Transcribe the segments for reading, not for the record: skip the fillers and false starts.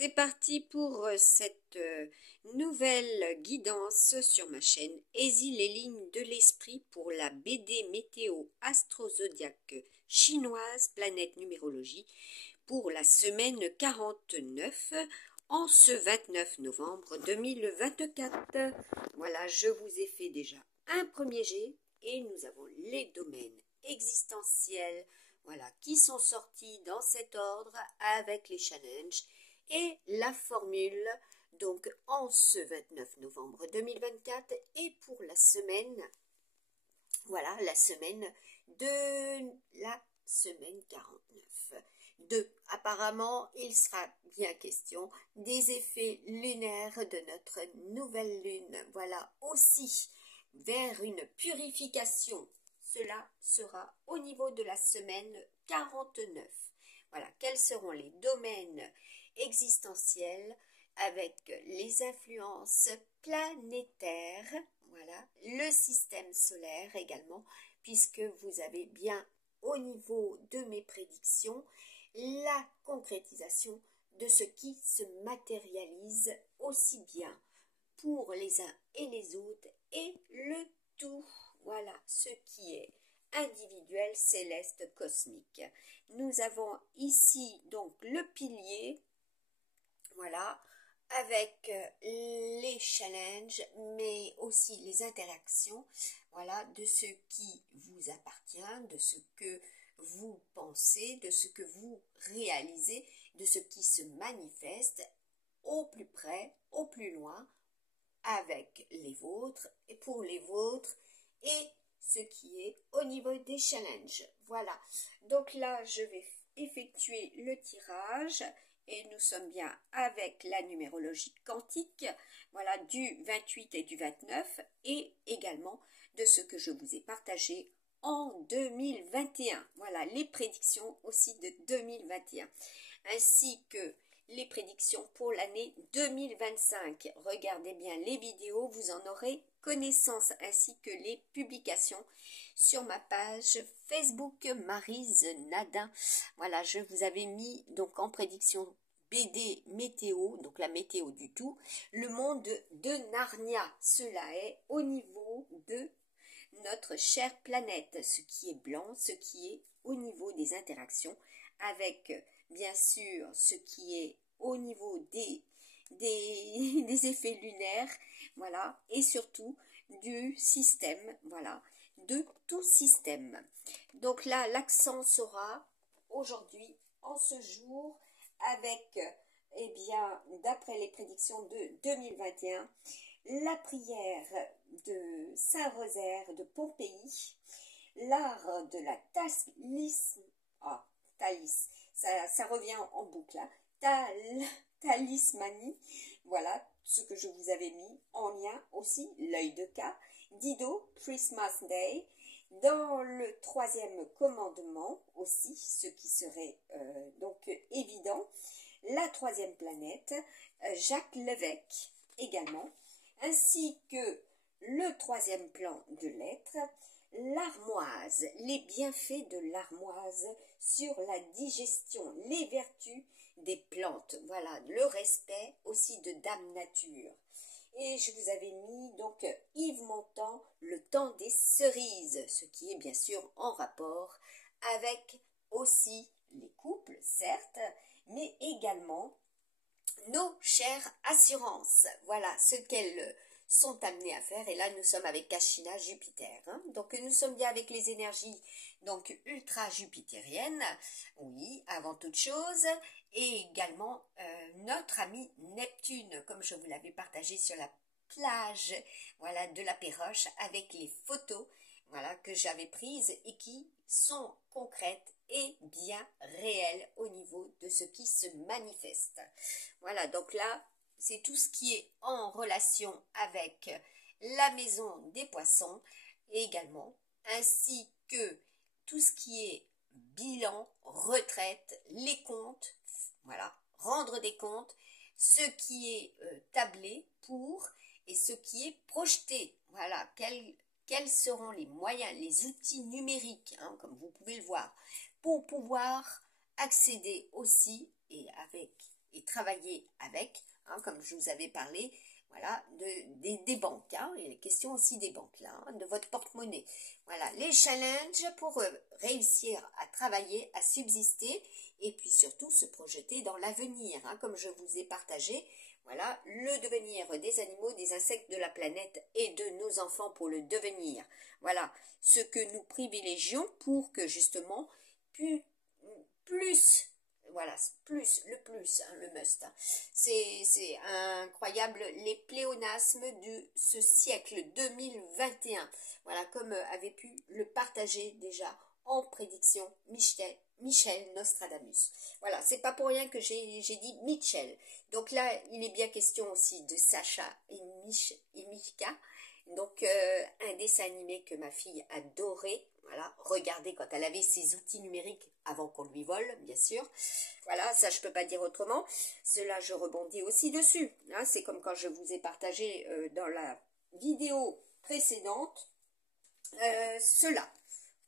C'est parti pour cette nouvelle guidance sur ma chaîne Aisy les lignes de l'esprit pour la BD météo astro-zodiaque chinoise planète numérologie pour la semaine 49 en ce 29 novembre 2024. Voilà, je vous ai fait déjà un premier jet et nous avons les domaines existentiels, voilà, qui sont sortis dans cet ordre avec les challenges et la formule, donc en ce 29 novembre 2024 et pour la semaine, voilà, la semaine de la semaine 49. Apparemment, il sera bien question des effets lunaires de notre nouvelle lune. Voilà, aussi vers une purification. Cela sera au niveau de la semaine 49. Voilà, quels seront les domaines existentiels avec les influences planétaires, voilà, le système solaire également, puisque vous avez bien au niveau de mes prédictions la concrétisation de ce qui se matérialise aussi bien pour les uns et les autres et le tout, voilà, ce qui est individuel, céleste, cosmique. Nous avons ici donc le pilier, voilà, avec les challenges, mais aussi les interactions, voilà, de ce qui vous appartient, de ce que vous pensez, de ce que vous réalisez, de ce qui se manifeste au plus près, au plus loin, avec les vôtres et pour les vôtres et ce qui est au niveau des challenges. Voilà, donc là je vais effectuer le tirage et nous sommes bien avec la numérologie quantique, voilà, du 28 et du 29 et également de ce que je vous ai partagé en 2021. Voilà, les prédictions aussi de 2021 ainsi que les prédictions pour l'année 2025. Regardez bien les vidéos, vous en aurez connaissance, ainsi que les publications sur ma page Facebook Maryse Nadin. Voilà, je vous avais mis donc en prédiction BD météo, donc la météo du tout, le monde de Narnia. Cela est au niveau de notre chère planète, ce qui est blanc, ce qui est au niveau des interactions avec bien sûr ce qui est au niveau des effets lunaires, voilà, et surtout du système, voilà, de tout système. Donc là, l'accent sera aujourd'hui, en ce jour, avec, eh bien, d'après les prédictions de 2021, la prière de Saint-Rosaire de Pompéi, l'art de la ça revient en boucle, hein, talismanie, voilà ce que je vous avais mis en lien aussi, l'œil de cas, Dido, Christmas Day, dans le troisième commandement aussi, ce qui serait donc évident, la troisième planète, Jacques Lévesque également, ainsi que le troisième plan de l'être, l'armoise, les bienfaits de l'armoise sur la digestion, les vertus des plantes, voilà, le respect aussi de Dame Nature. Et je vous avais mis donc Yves Montand, le temps des cerises, ce qui est bien sûr en rapport avec aussi les couples, certes, mais également nos chères assurances. Voilà ce qu'elles sont amenées à faire. Et là, nous sommes avec Kashina Jupiter. Hein. Donc, nous sommes bien avec les énergies donc ultra-jupitériennes. Oui, avant toute chose. Et également notre ami Neptune, comme je vous l'avais partagé sur la plage, voilà, de la Péroche, avec les photos, voilà, que j'avais prises et qui sont concrètes et bien réelles au niveau de ce qui se manifeste. Voilà, donc là, c'est tout ce qui est en relation avec la maison des poissons et également, ainsi que tout ce qui est bilan, retraite, les comptes, voilà, rendre des comptes, ce qui est tablé pour et ce qui est projeté. Voilà, quels seront les moyens, les outils numériques, hein, comme vous pouvez le voir, pour pouvoir accéder aussi, et avec et travailler avec, hein, comme je vous avais parlé, voilà, des banques, hein, il est question aussi des banques, là, hein, de votre porte-monnaie. Voilà, les challenges pour réussir à travailler, à subsister, et puis surtout se projeter dans l'avenir, hein, comme je vous ai partagé, voilà, le devenir des animaux, des insectes de la planète et de nos enfants pour le devenir. Voilà, ce que nous privilégions pour que justement, plus voilà, le must. Hein. C'est incroyable, les pléonasmes de ce siècle 2021. Voilà, comme avait pu le partager déjà en prédiction Michel Nostradamus. Voilà, c'est pas pour rien que j'ai dit Michel. Donc là, il est bien question aussi de Sacha et Mika. Donc, un dessin animé que ma fille adorait. Voilà, regardez quand elle avait ses outils numériques avant qu'on lui vole, bien sûr. Voilà, ça je peux pas dire autrement. Cela, je rebondis aussi dessus. Hein, c'est comme quand je vous ai partagé dans la vidéo précédente cela.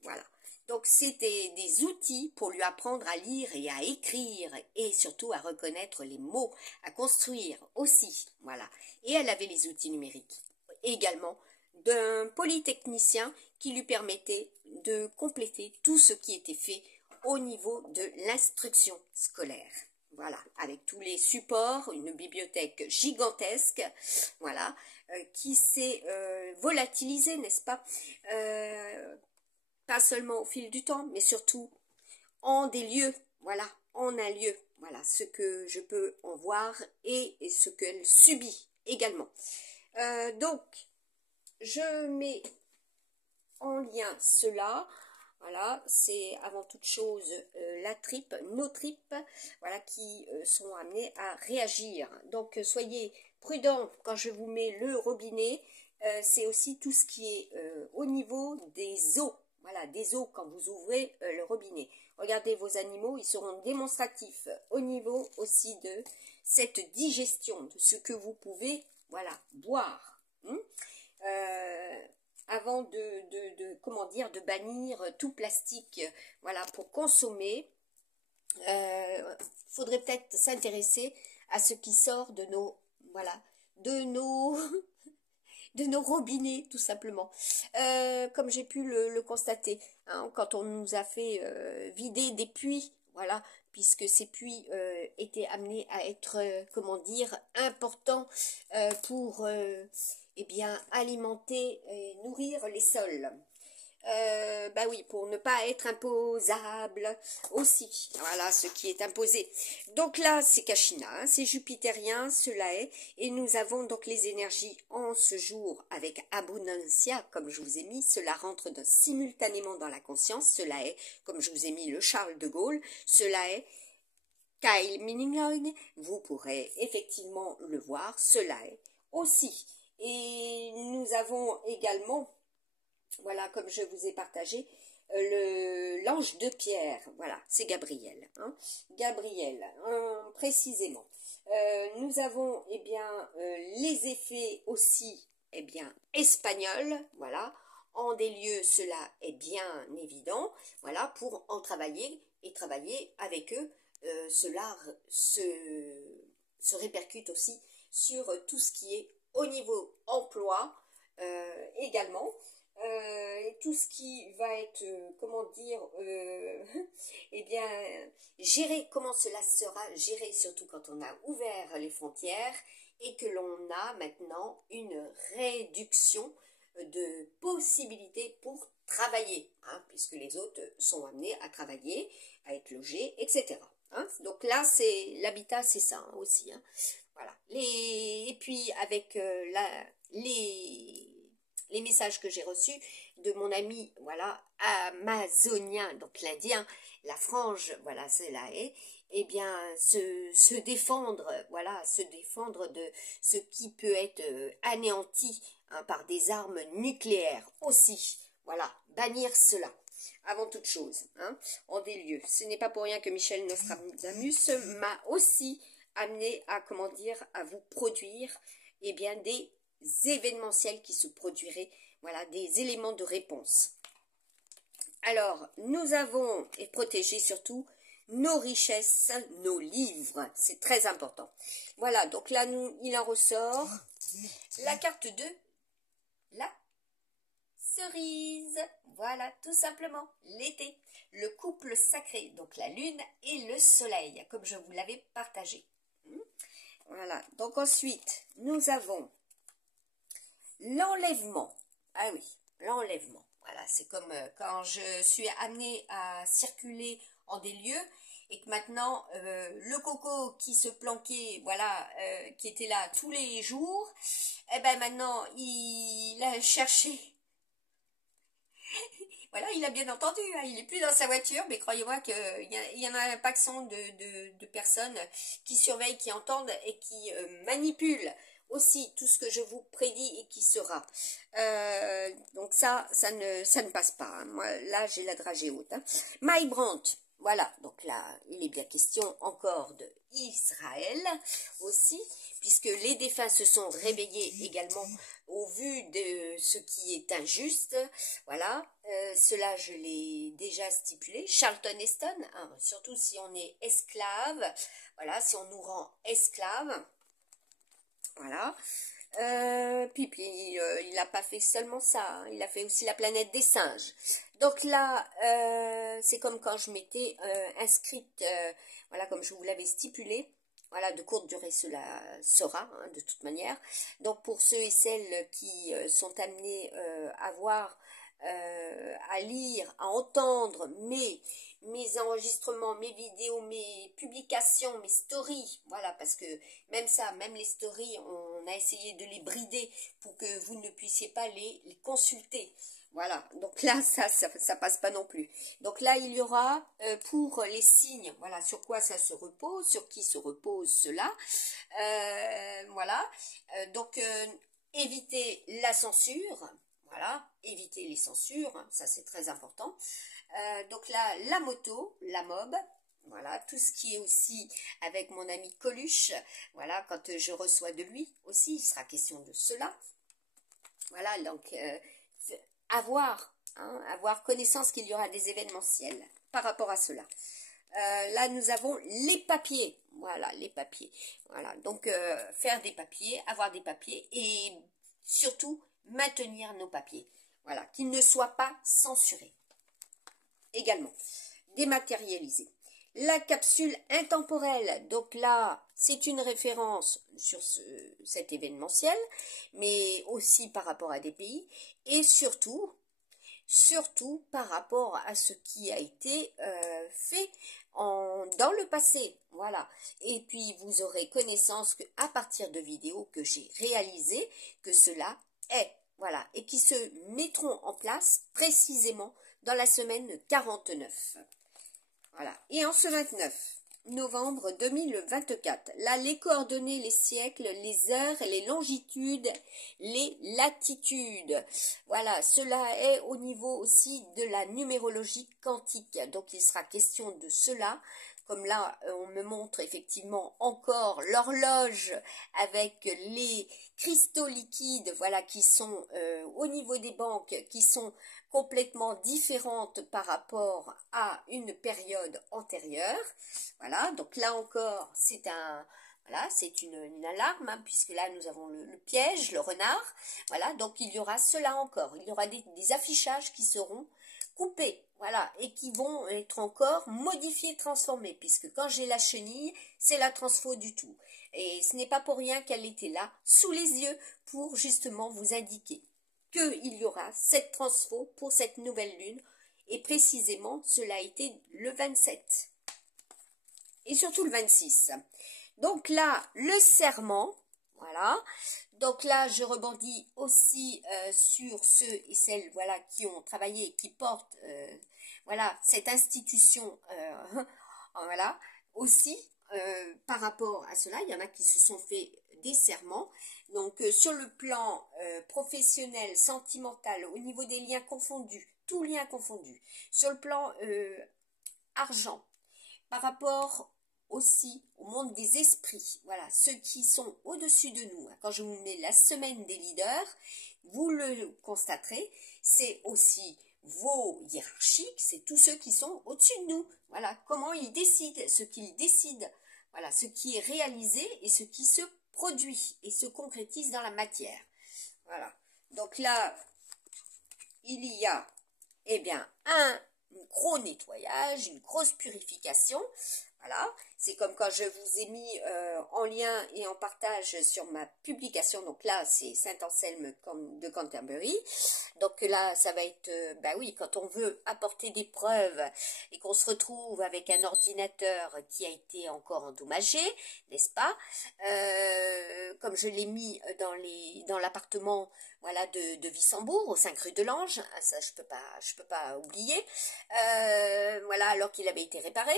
Voilà. Donc, c'était des outils pour lui apprendre à lire et à écrire et surtout à reconnaître les mots, à construire aussi. Voilà. Et elle avait les outils numériques également d'un polytechnicien qui lui permettait de compléter tout ce qui était fait au niveau de l'instruction scolaire. Voilà, avec tous les supports, une bibliothèque gigantesque, voilà, qui s'est volatilisée, n'est-ce pas, pas seulement au fil du temps, mais surtout en des lieux, voilà, en un lieu, voilà, ce que je peux en voir et ce qu'elle subit également. Donc, je mets en lien cela, voilà, c'est avant toute chose nos tripes, voilà, qui sont amenées à réagir. Donc, soyez prudents quand je vous mets le robinet, c'est aussi tout ce qui est au niveau des os, voilà, des os quand vous ouvrez le robinet. Regardez vos animaux, ils seront démonstratifs au niveau aussi de cette digestion, de ce que vous pouvez, voilà, boire. Avant comment dire, de bannir tout plastique, voilà, pour consommer, faudrait peut-être s'intéresser à ce qui sort de nos, voilà, de nos, de nos robinets, tout simplement. Comme j'ai pu le constater, hein, quand on nous a fait vider des puits, voilà, puisque ces puits étaient amenés à être, comment dire, importants pour eh bien, alimenter et nourrir les sols. Bah oui, pour ne pas être imposable aussi. Voilà ce qui est imposé. Donc là, c'est Kachina, hein, c'est jupitérien, cela est. Et nous avons donc les énergies en ce jour avec Abundancia, comme je vous ai mis. Cela rentre simultanément dans la conscience. Cela est, comme je vous ai mis, le Charles de Gaulle. Cela est Kyle Minion. Vous pourrez effectivement le voir. Cela est aussi. Et nous avons également, voilà, comme je vous ai partagé, l'ange de pierre, voilà, c'est Gabriel, hein, Gabriel, précisément. Nous avons, eh bien, les effets aussi, eh bien, espagnols, voilà, en des lieux, cela est bien évident, voilà, pour en travailler et travailler avec eux, cela se répercute aussi sur tout ce qui est au niveau emploi également. Et tout ce qui va être, comment dire, eh bien, gérer, comment cela sera géré, surtout quand on a ouvert les frontières et que l'on a maintenant une réduction de possibilités pour travailler, hein, puisque les autres sont amenés à travailler, à être logés, etc. Hein. Donc là, c'est l'habitat, c'est ça hein, aussi. Hein. Voilà. Et puis avec les messages que j'ai reçus de mon ami, voilà, amazonien, donc l'Indien, la frange, voilà, cela est, eh bien, se défendre, voilà, se défendre de ce qui peut être anéanti hein, par des armes nucléaires aussi, voilà, bannir cela. Avant toute chose, hein, en des lieux. Ce n'est pas pour rien que Michel Nostradamus m'a aussi amené à, comment dire, à vous produire, eh bien, des événementiels qui se produiraient, voilà, des éléments de réponse. Alors, nous avons, et protégé surtout, nos richesses, nos livres. C'est très important. Voilà, donc là, il en ressort la carte 2, la cerise. Voilà, tout simplement, l'été, le couple sacré, donc la lune et le soleil, comme je vous l'avais partagé. Voilà, donc ensuite, nous avons l'enlèvement. Ah oui, l'enlèvement. Voilà, c'est comme quand je suis amenée à circuler en des lieux et que maintenant, le coco qui se planquait, voilà, qui était là tous les jours, eh ben maintenant, il a cherché. Voilà, il a bien entendu, hein, il est plus dans sa voiture, mais croyez-moi qu'il y en a un paquet de personnes qui surveillent, qui entendent et qui manipulent aussi tout ce que je vous prédis et qui sera. Donc ça ne passe pas. Hein. Moi, là, j'ai la dragée haute. Hein. My Brandt, voilà. Donc là, il est bien question encore de Israël aussi, puisque les défunts se sont réveillés également au vu de ce qui est injuste. Voilà, cela je l'ai déjà stipulé. Charlton Heston, hein, surtout si on est esclave, voilà, si on nous rend esclaves. Voilà. Puis il n'a pas fait seulement ça, hein, il a fait aussi la planète des singes. Donc là, c'est comme quand je m'étais inscrite, voilà, comme je vous l'avais stipulé. Voilà, de courte durée cela sera, hein, de toute manière. Donc pour ceux et celles qui sont amenés à voir, à lire, à entendre mes enregistrements, mes vidéos, mes publications, mes stories, voilà, parce que même ça, même les stories, on a essayé de les brider pour que vous ne puissiez pas les consulter. Voilà, donc là, ça passe pas non plus. Donc là, il y aura pour les signes, voilà, sur quoi ça se repose, sur qui se repose cela. Voilà, donc éviter la censure, voilà, éviter les censures, hein, ça c'est très important. Donc là, la moto, la mob, voilà, tout ce qui est aussi avec mon ami Coluche, voilà, quand je reçois de lui aussi, il sera question de cela. Voilà, donc avoir connaissance qu'il y aura des événementiels par rapport à cela. Là, nous avons les papiers. Voilà, les papiers. Voilà, donc faire des papiers, avoir des papiers et surtout maintenir nos papiers. Voilà, qu'ils ne soient pas censurés. Également, dématérialisés. La capsule intemporelle, donc là, c'est une référence sur cet événementiel, mais aussi par rapport à des pays, et surtout par rapport à ce qui a été fait dans le passé. Voilà. Et puis, vous aurez connaissance qu'à partir de vidéos que j'ai réalisées, que cela est. Voilà. Et qui se mettront en place précisément dans la semaine 49. Voilà. Et en ce 29 novembre 2024, là, les coordonnées, les siècles, les heures, les longitudes, les latitudes. Voilà, cela est au niveau aussi de la numérologie quantique. Donc, il sera question de cela. Comme là, on me montre effectivement encore l'horloge avec les cristaux liquides, voilà, qui sont au niveau des banques, qui sont complètement différentes par rapport à une période antérieure. Voilà, donc là encore, c'est une alarme, hein, puisque là nous avons le piège, le renard. Voilà, donc il y aura cela encore. Il y aura des affichages qui seront coupés, voilà, et qui vont être encore modifiés, transformés, puisque quand j'ai la chenille, c'est la transfo du tout. Et ce n'est pas pour rien qu'elle était là, sous les yeux, pour justement vous indiquer qu'il y aura cette transfo pour cette nouvelle lune, et précisément cela a été le 27 et surtout le 26. Donc là, le serment, voilà. Donc là, je rebondis aussi sur ceux et celles, voilà, qui ont travaillé, qui portent, voilà, cette institution, voilà, aussi par rapport à cela, il y en a qui se sont fait des serments. Donc sur le plan professionnel, sentimental, au niveau des liens confondus, tous liens confondus, sur le plan argent, par rapport aussi au monde des esprits, voilà, ceux qui sont au-dessus de nous. Quand je vous mets la semaine des leaders, vous le constaterez, c'est aussi vos hiérarchiques, c'est tous ceux qui sont au-dessus de nous. Voilà, comment ils décident, ce qu'ils décident. Voilà, ce qui est réalisé et ce qui se produit et se concrétise dans la matière. Voilà. Donc là, il y a, eh bien, un gros nettoyage, une grosse purification. Voilà, c'est comme quand je vous ai mis en lien et en partage sur ma publication. Donc là, c'est Saint-Anselme de Canterbury. Donc là, ça va être, bah oui, quand on veut apporter des preuves et qu'on se retrouve avec un ordinateur qui a été encore endommagé, n'est-ce pas? Comme je l'ai mis dans l'appartement, voilà, de Wissembourg, au 5 rue de l'Ange, ça je peux pas oublier. Voilà, alors qu'il avait été réparé.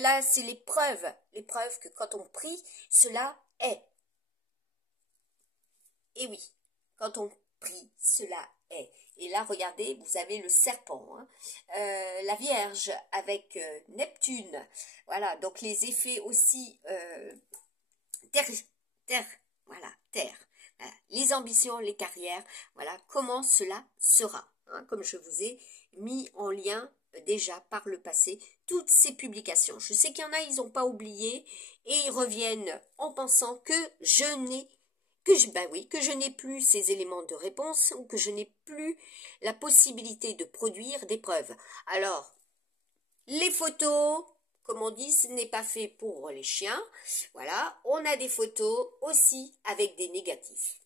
Là, c'est les preuves que quand on prie, cela est. Et oui, quand on prie, cela est. Et là, regardez, vous avez le serpent, hein, la Vierge avec Neptune. Voilà, donc les effets aussi terre, voilà, terre. Voilà, les ambitions, les carrières, voilà comment cela sera. Hein, comme je vous ai mis en lien déjà par le passé toutes ces publications. Je sais qu'il y en a, ils n'ont pas oublié et ils reviennent en pensant que je n'ai que je n'ai plus ces éléments de réponse ou que je n'ai plus la possibilité de produire des preuves. Alors, les photos, comme on dit, ce n'est pas fait pour les chiens. Voilà, on a des photos aussi avec des négatifs.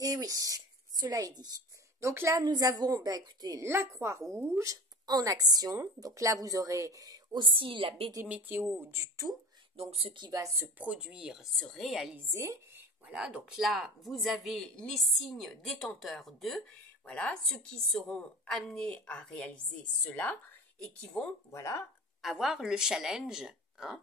Et oui, cela est dit. Donc là, nous avons, ben écoutez, la Croix-Rouge en action. Donc là, vous aurez aussi la BD météo du tout. Donc ce qui va se produire, se réaliser. Voilà, donc là, vous avez les signes détenteurs d'eux. Voilà, ceux qui seront amenés à réaliser cela et qui vont, voilà, avoir le challenge hein,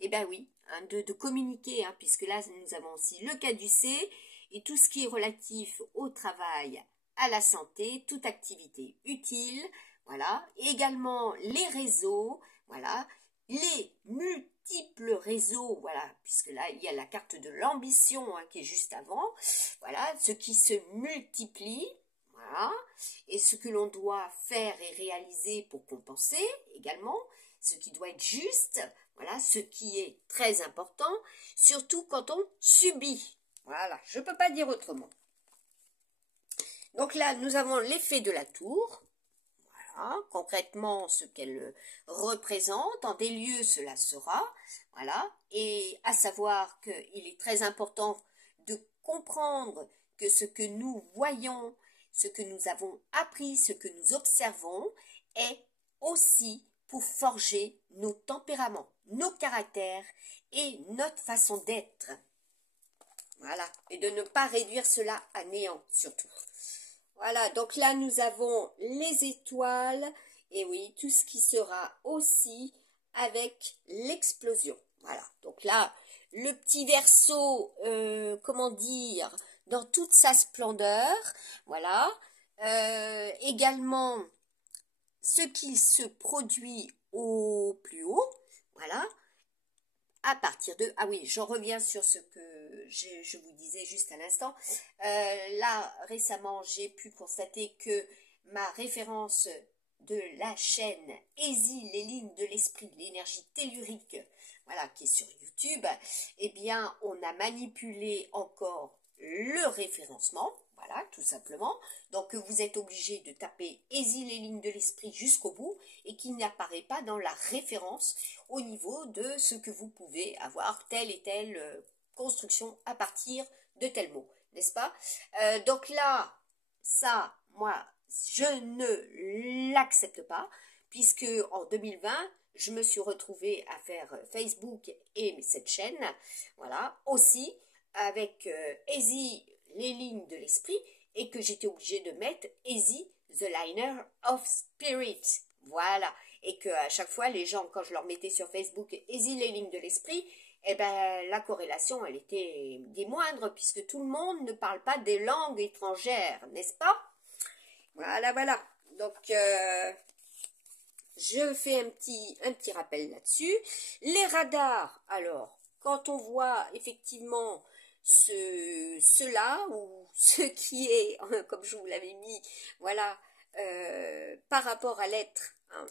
eh ben oui, hein, de communiquer, hein, puisque là, nous avons aussi le caducée et tout ce qui est relatif au travail, à la santé, toute activité utile, voilà, et également les réseaux, voilà, les multiples réseaux, voilà, puisque là, il y a la carte de l'ambition hein, qui est juste avant, voilà, ce qui se multiplie, voilà, et ce que l'on doit faire et réaliser pour compenser également, ce qui doit être juste, voilà, ce qui est très important, surtout quand on subit. Voilà, je ne peux pas dire autrement. Donc là, nous avons l'effet de la tour. Voilà, concrètement, ce qu'elle représente. En des lieux, cela sera. Voilà, et à savoir qu'il est très important de comprendre que ce que nous voyons, ce que nous avons appris, ce que nous observons, est aussi pour forger nos tempéraments, nos caractères et notre façon d'être. Voilà, et de ne pas réduire cela à néant, surtout. Voilà, donc là, nous avons les étoiles, et oui, tout ce qui sera aussi avec l'explosion. Voilà, donc là, le petit Verseau, comment dire, dans toute sa splendeur, voilà. Également, ce qui se produit au plus haut, voilà. À partir de... Ah oui, j'en reviens sur ce que je vous disais juste à l'instant. Là, récemment, j'ai pu constater que ma référence de la chaîne Easy, les lignes de l'esprit, l'énergie tellurique, voilà, qui est sur YouTube, eh bien, on a manipulé encore le référencement. Voilà, tout simplement. Donc, vous êtes obligé de taper Easy les lignes de l'esprit jusqu'au bout et qui n'apparaît pas dans la référence au niveau de ce que vous pouvez avoir telle et telle construction à partir de tel mot, n'est-ce pas? Donc là, ça, moi, je ne l'accepte pas puisque en 2020, je me suis retrouvée à faire Facebook et cette chaîne, voilà, aussi avec Easy les lignes de l'esprit et que j'étais obligée de mettre Easy the liner of spirit. Voilà. Et que à chaque fois, les gens, quand je leur mettais sur Facebook Easy les lignes de l'esprit, eh ben, la corrélation, elle était des moindres puisque tout le monde ne parle pas des langues étrangères, n'est-ce pas? Voilà, voilà. Donc, je fais un petit rappel là-dessus. Les radars, alors, quand on voit effectivement cela ou ce qui est, comme je vous l'avais mis, voilà, par rapport à l'être, hein,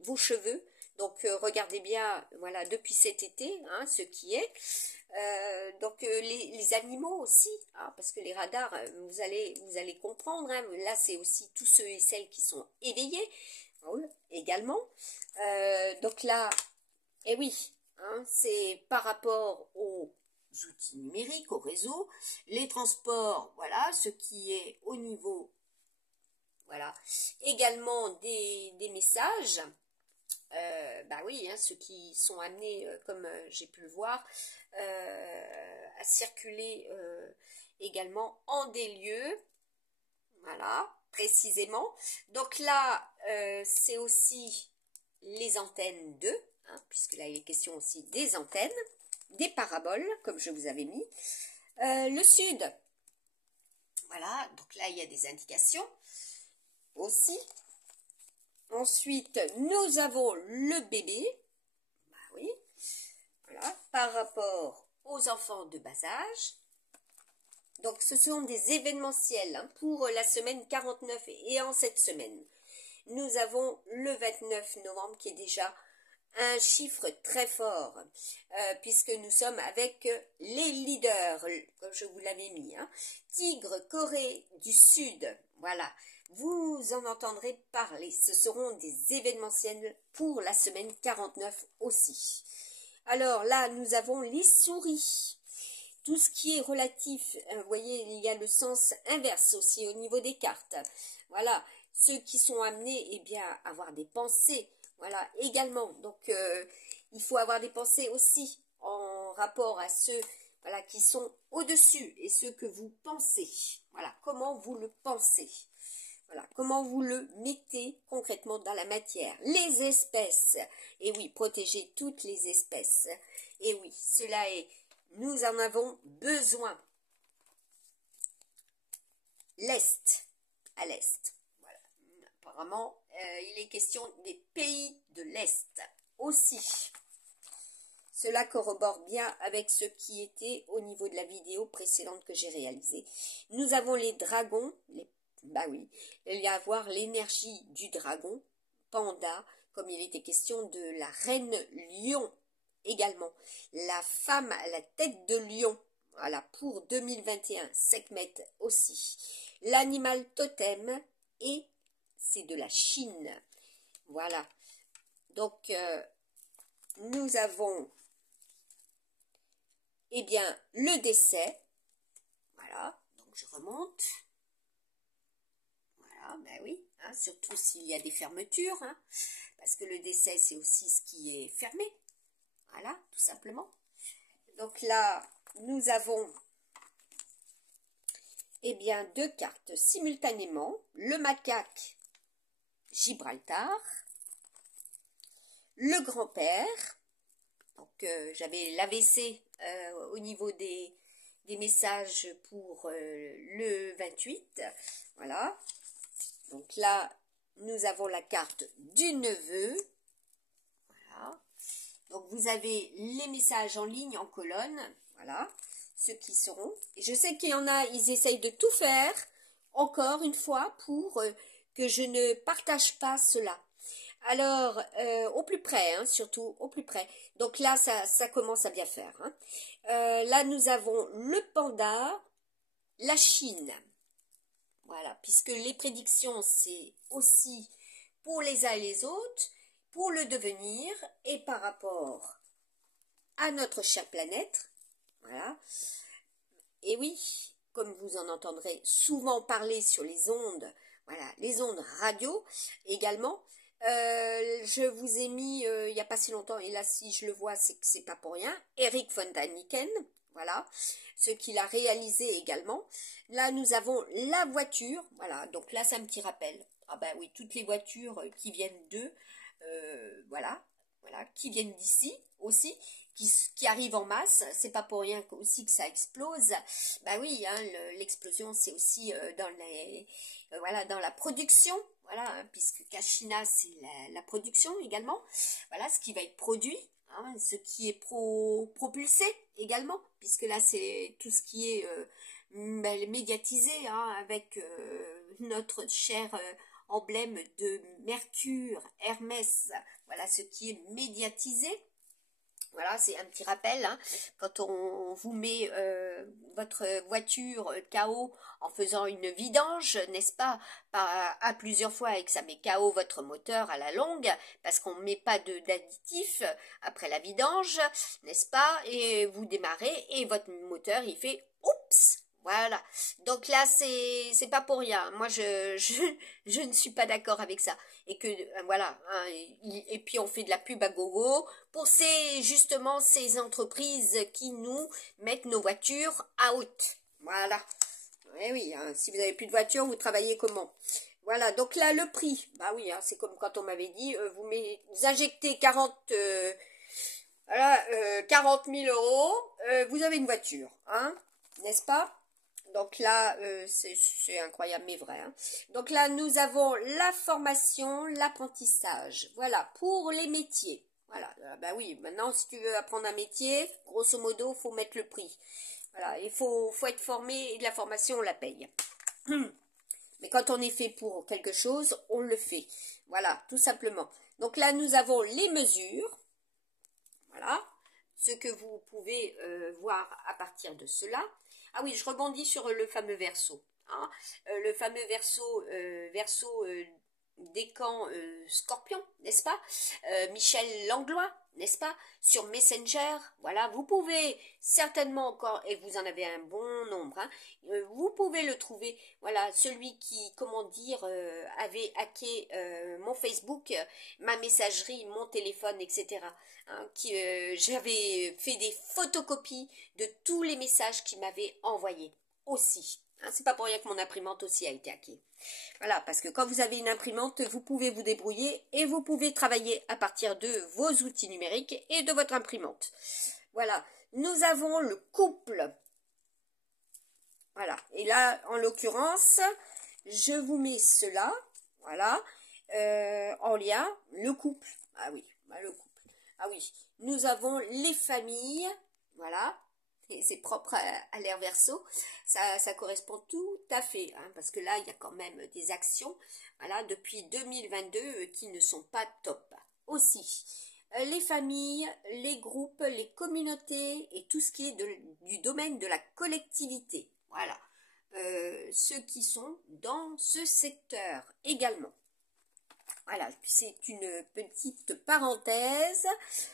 vos cheveux. Donc regardez bien, voilà, depuis cet été, hein, ce qui est. Donc les animaux aussi, hein, parce que les radars, vous allez comprendre, hein, là c'est aussi tous ceux et celles qui sont éveillés, hein, également. Donc là, eh oui, hein, c'est par rapport aux outils numériques, au réseau, les transports, voilà, ce qui est au niveau, voilà, également des messages. Bah oui, hein, ceux qui sont amenés, comme j'ai pu le voir, à circuler également en des lieux, voilà, précisément. Donc là, c'est aussi les antennes 2, hein, puisque là il est question aussi des antennes, des paraboles, comme je vous avais mis. Le sud, voilà, donc là il y a des indications aussi. Ensuite, nous avons le bébé, bah oui, voilà, par rapport aux enfants de bas âge. Donc, ce sont des événementiels, hein, pour la semaine 49 et en cette semaine. Nous avons le 29 novembre qui est déjà un chiffre très fort, puisque nous sommes avec les leaders, comme je vous l'avais mis, hein. Tigre, Corée du Sud, voilà. Vous en entendrez parler. Ce seront des événementiels pour la semaine 49 aussi. Alors là, nous avons les souris. Tout ce qui est relatif, vous voyez, il y a le sens inverse aussi au niveau des cartes. Voilà, ceux qui sont amenés, eh bien, à avoir des pensées. Voilà, également. Donc, il faut avoir des pensées aussi en rapport à ceux, voilà, qui sont au-dessus et ceux que vous pensez. Voilà, comment vous le pensez. Voilà, comment vous le mettez concrètement dans la matière. Les espèces, et oui, protéger toutes les espèces. Et oui, cela est, nous en avons besoin. L'Est, à l'Est. Voilà. Apparemment, il est question des pays de l'Est aussi. Cela corrobore bien avec ce qui était au niveau de la vidéo précédente que j'ai réalisée. Nous avons les dragons, bah oui, il y a à voir l'énergie du dragon, panda, comme il était question de la reine lion également. La femme à la tête de lion, voilà, pour 2021, Sekhmet aussi. L'animal totem, et c'est de la Chine. Voilà. Donc, nous avons, eh bien, le décès. Voilà, donc je remonte. Voilà, ben oui, hein, surtout s'il y a des fermetures, hein, parce que le décès, c'est aussi ce qui est fermé. Voilà, tout simplement. Donc là, nous avons, eh bien, deux cartes simultanément. Le macaque Gibraltar, le grand-père. Donc, j'avais l'AVC au niveau des messages pour le 28. Voilà. Donc là, nous avons la carte du neveu. Voilà. Donc, vous avez les messages en ligne, en colonne. Voilà. Ceux qui seront. Et je sais qu'il y en a, ils essayent de tout faire, encore une fois, pour que je ne partage pas cela. Alors, au plus près, hein, surtout au plus près. Donc là, ça commence à bien faire, hein. Là, nous avons le panda, la Chine. Voilà, puisque les prédictions, c'est aussi pour les uns et les autres, pour le devenir et par rapport à notre chère planète. Voilà. Et oui, comme vous en entendrez souvent parler sur les ondes, voilà, les ondes radio également. Je vous ai mis il n'y a pas si longtemps, et là si je le vois, c'est que c'est pas pour rien, Eric von Däniken, voilà, ce qu'il a réalisé également. Là nous avons la voiture, voilà, donc là c'est un petit rappel. Ah ben oui, toutes les voitures qui viennent d'eux, voilà, qui viennent d'ici aussi, qui arrivent en masse, c'est pas pour rien aussi que ça explose. Bah oui, hein, l'explosion c'est aussi dans voilà, dans la production, voilà, hein, puisque Kashina c'est la production également, voilà ce qui va être produit, hein, ce qui est propulsé également, puisque là c'est tout ce qui est médiatisé, hein, avec notre cher emblème de Mercure, Hermès, voilà ce qui est médiatisé. Voilà, c'est un petit rappel, hein, quand on vous met votre voiture KO en faisant une vidange, n'est-ce pas, à plusieurs fois, et que ça met KO votre moteur à la longue, parce qu'on ne met pas d'additif après la vidange, n'est-ce pas, et vous démarrez, et votre moteur, il fait « oups ». Voilà, donc là c'est pas pour rien. Moi je ne suis pas d'accord avec ça. Et que voilà, hein, et puis on fait de la pub à gogo pour justement ces entreprises qui nous mettent nos voitures out. Voilà. Eh oui, hein, si vous n'avez plus de voiture, vous travaillez comment? Voilà, donc là le prix, bah oui, hein, c'est comme quand on m'avait dit, vous injectez 40 40 000 euros, vous avez une voiture, hein, n'est-ce pas? Donc là, c'est incroyable, mais vrai, hein. Donc là, nous avons la formation, l'apprentissage. Voilà, pour les métiers. Voilà, bah oui, maintenant, si tu veux apprendre un métier, grosso modo, faut mettre le prix. Voilà, il faut être formé, et de la formation, on la paye. Mais quand on est fait pour quelque chose, on le fait. Voilà, tout simplement. Donc là, nous avons les mesures. Voilà, ce que vous pouvez voir à partir de cela. Ah oui, je rebondis sur le fameux verso. Hein. Le fameux verso décan Scorpion, n'est-ce pas? Michel Langlois, n'est-ce pas? Sur Messenger, voilà, vous pouvez certainement encore, et vous en avez un bon nombre, hein, vous pouvez le trouver, voilà, celui qui, comment dire, avait hacké mon Facebook, ma messagerie, mon téléphone, etc. Hein, j'avais fait des photocopies de tous les messages qu'il m'avait envoyés aussi. Hein, c'est pas pour rien que mon imprimante aussi a été hackée. Voilà, parce que quand vous avez une imprimante, vous pouvez vous débrouiller et vous pouvez travailler à partir de vos outils numériques et de votre imprimante. Voilà, nous avons le couple. Voilà, et là, en l'occurrence, je vous mets cela, voilà, en lien, le couple. Ah oui, bah, le couple. Ah oui, nous avons les familles, voilà, et c'est propre à l'air verso, ça correspond tout à fait, hein, parce que là, il y a quand même des actions, voilà, depuis 2022 qui ne sont pas top. Aussi, les familles, les groupes, les communautés et tout ce qui est du domaine de la collectivité, voilà, ceux qui sont dans ce secteur également. Voilà, c'est une petite parenthèse.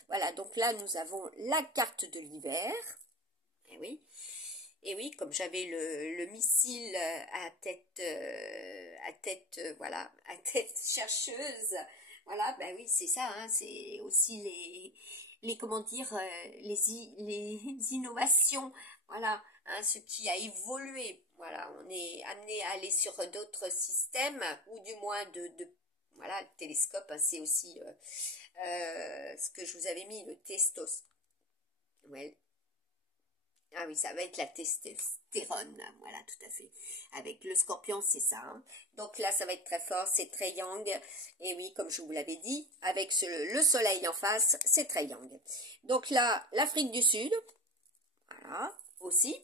Voilà, donc là, nous avons la carte de l'hiver. Et oui, comme j'avais le missile à tête, voilà, à tête chercheuse. Voilà, ben oui, c'est ça, hein, c'est aussi comment dire, les innovations. Voilà, hein, ce qui a évolué. Voilà, on est amené à aller sur d'autres systèmes, ou du moins voilà, le télescope, hein, c'est aussi ce que je vous avais mis, le testos. Ouais. Ah oui, ça va être la testostérone, voilà, tout à fait. Avec le scorpion, c'est ça. Hein. Donc là, ça va être très fort, c'est très yang. Et oui, comme je vous l'avais dit, avec le soleil en face, c'est très yang. Donc là, l'Afrique du Sud, voilà, aussi.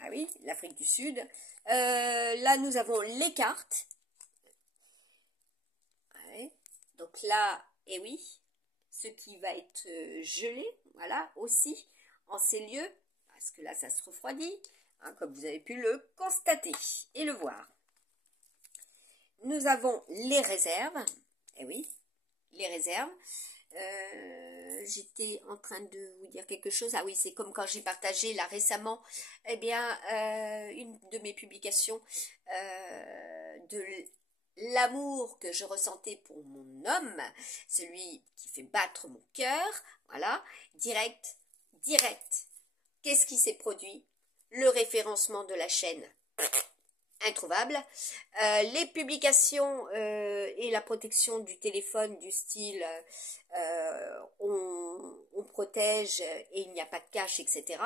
Ah oui, l'Afrique du Sud. Là, nous avons les cartes. Donc là, et oui, ce qui va être gelé, voilà, aussi, en ces lieux, parce que là, ça se refroidit, hein, comme vous avez pu le constater et le voir. Nous avons les réserves, et oui, les réserves. J'étais en train de vous dire quelque chose. Ah oui, c'est comme quand j'ai partagé là récemment, eh bien, une de mes publications de l'amour que je ressentais pour mon homme, celui qui fait battre mon cœur, voilà, direct. Qu'est-ce qui s'est produit? Le référencement de la chaîne. Introuvable. Les publications et la protection du téléphone du style on protège et il n'y a pas de cache, etc.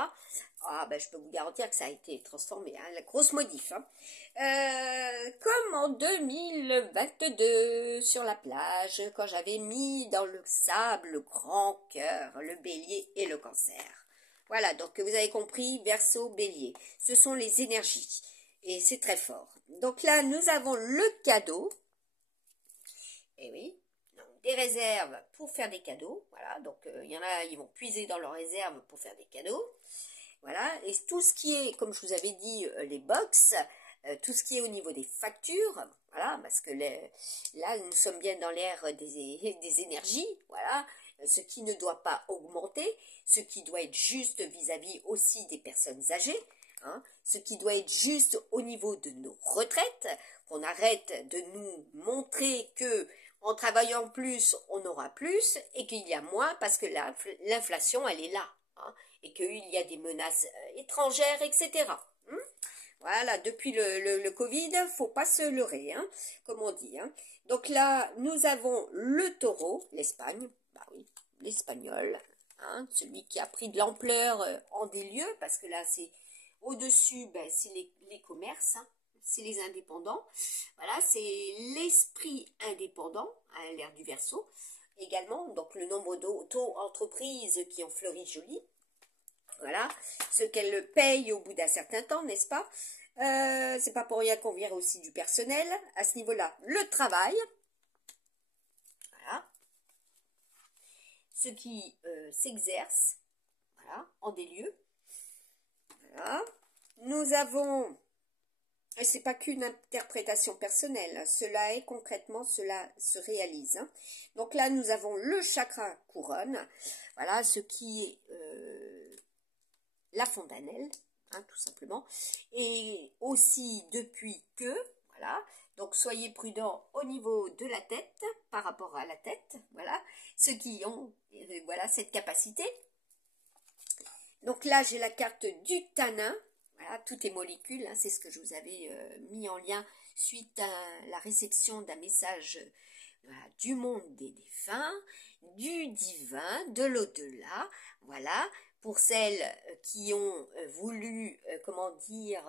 Ah ben je peux vous garantir que ça a été transformé, hein, la grosse modif. Hein. Comme en 2022 sur la plage, quand j'avais mis dans le sable le grand cœur, le bélier et le cancer. Voilà, donc vous avez compris, Verseau, bélier, ce sont les énergies. Et c'est très fort. Donc là, nous avons le cadeau. Et oui, donc, des réserves pour faire des cadeaux. Voilà, donc il y en a, ils vont puiser dans leurs réserves pour faire des cadeaux. Voilà, et tout ce qui est, comme je vous avais dit, les box, tout ce qui est au niveau des factures, voilà, parce que là, nous sommes bien dans l'ère des énergies, voilà, ce qui ne doit pas augmenter, ce qui doit être juste vis-à-vis aussi des personnes âgées, hein, ce qui doit être juste au niveau de nos retraites, qu'on arrête de nous montrer que en travaillant plus, on aura plus, et qu'il y a moins, parce que l'inflation, elle est là, hein, et qu'il y a des menaces étrangères, etc. Voilà, depuis le Covid, faut pas se leurrer, hein, comme on dit. Hein. Donc là, nous avons le taureau, l'Espagne, bah oui, l'espagnol, hein, celui qui a pris de l'ampleur en des lieux, parce que là, c'est au-dessus, ben, c'est les commerces, hein, c'est les indépendants. Voilà, c'est l'esprit indépendant, à l'ère du Verseau, également, donc le nombre d'auto-entreprises qui ont fleuri joli. Voilà, ce qu'elle paye au bout d'un certain temps, n'est-ce pas? C'est pas pour rien qu'on vire aussi du personnel à ce niveau-là. Le travail, voilà, ce qui s'exerce, voilà, en des lieux. Voilà. Nous avons, et c'est pas qu'une interprétation personnelle, hein, cela est concrètement, cela se réalise. Hein. Donc là, nous avons le chakra couronne, voilà, ce qui est la fontanelle, hein, tout simplement, et aussi depuis que, voilà, donc soyez prudents au niveau de la tête, par rapport à la tête, voilà, ceux qui ont, voilà, cette capacité. Donc là, j'ai la carte du tanin, voilà, tout est molécules, hein, c'est ce que je vous avais mis en lien suite à la réception d'un message voilà, du monde des défunts, du divin, de l'au-delà, voilà, pour celles qui ont voulu, comment dire,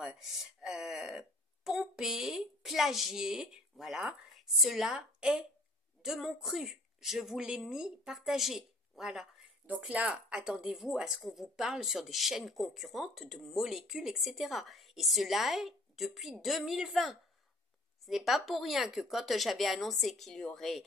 pomper, plagier, voilà, cela est de mon cru. Je vous l'ai mis partagé, voilà. Donc là, attendez-vous à ce qu'on vous parle sur des chaînes concurrentes de molécules, etc. Et cela est depuis 2020. Ce n'est pas pour rien que quand j'avais annoncé qu'il y aurait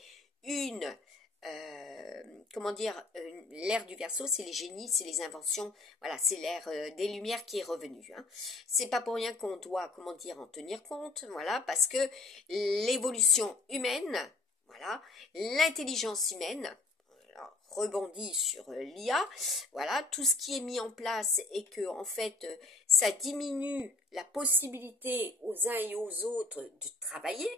comment dire, l'ère du Verseau, c'est les génies, c'est les inventions, voilà, c'est l'ère des Lumières qui est revenue. Hein. C'est pas pour rien qu'on doit, comment dire, en tenir compte, voilà, parce que l'évolution humaine, voilà, l'intelligence humaine, rebondit sur l'IA, voilà, tout ce qui est mis en place et que en fait ça diminue la possibilité aux uns et aux autres de travailler,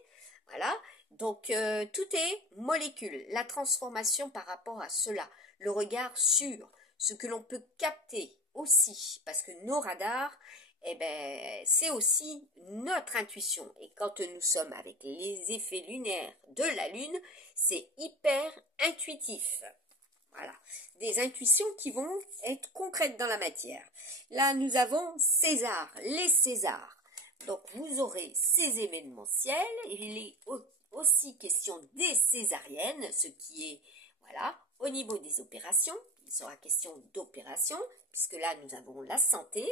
voilà, donc tout est molécule, la transformation par rapport à cela, le regard sur ce que l'on peut capter aussi, parce que nos radars, eh ben, c'est aussi notre intuition. Et quand nous sommes avec les effets lunaires de la Lune, c'est hyper intuitif. Voilà, des intuitions qui vont être concrètes dans la matière. Là, nous avons César, les Césars. Donc, vous aurez ces événementiels. Il est aussi question des césariennes, ce qui est, voilà, au niveau des opérations. Il sera question d'opérations, puisque là, nous avons la santé.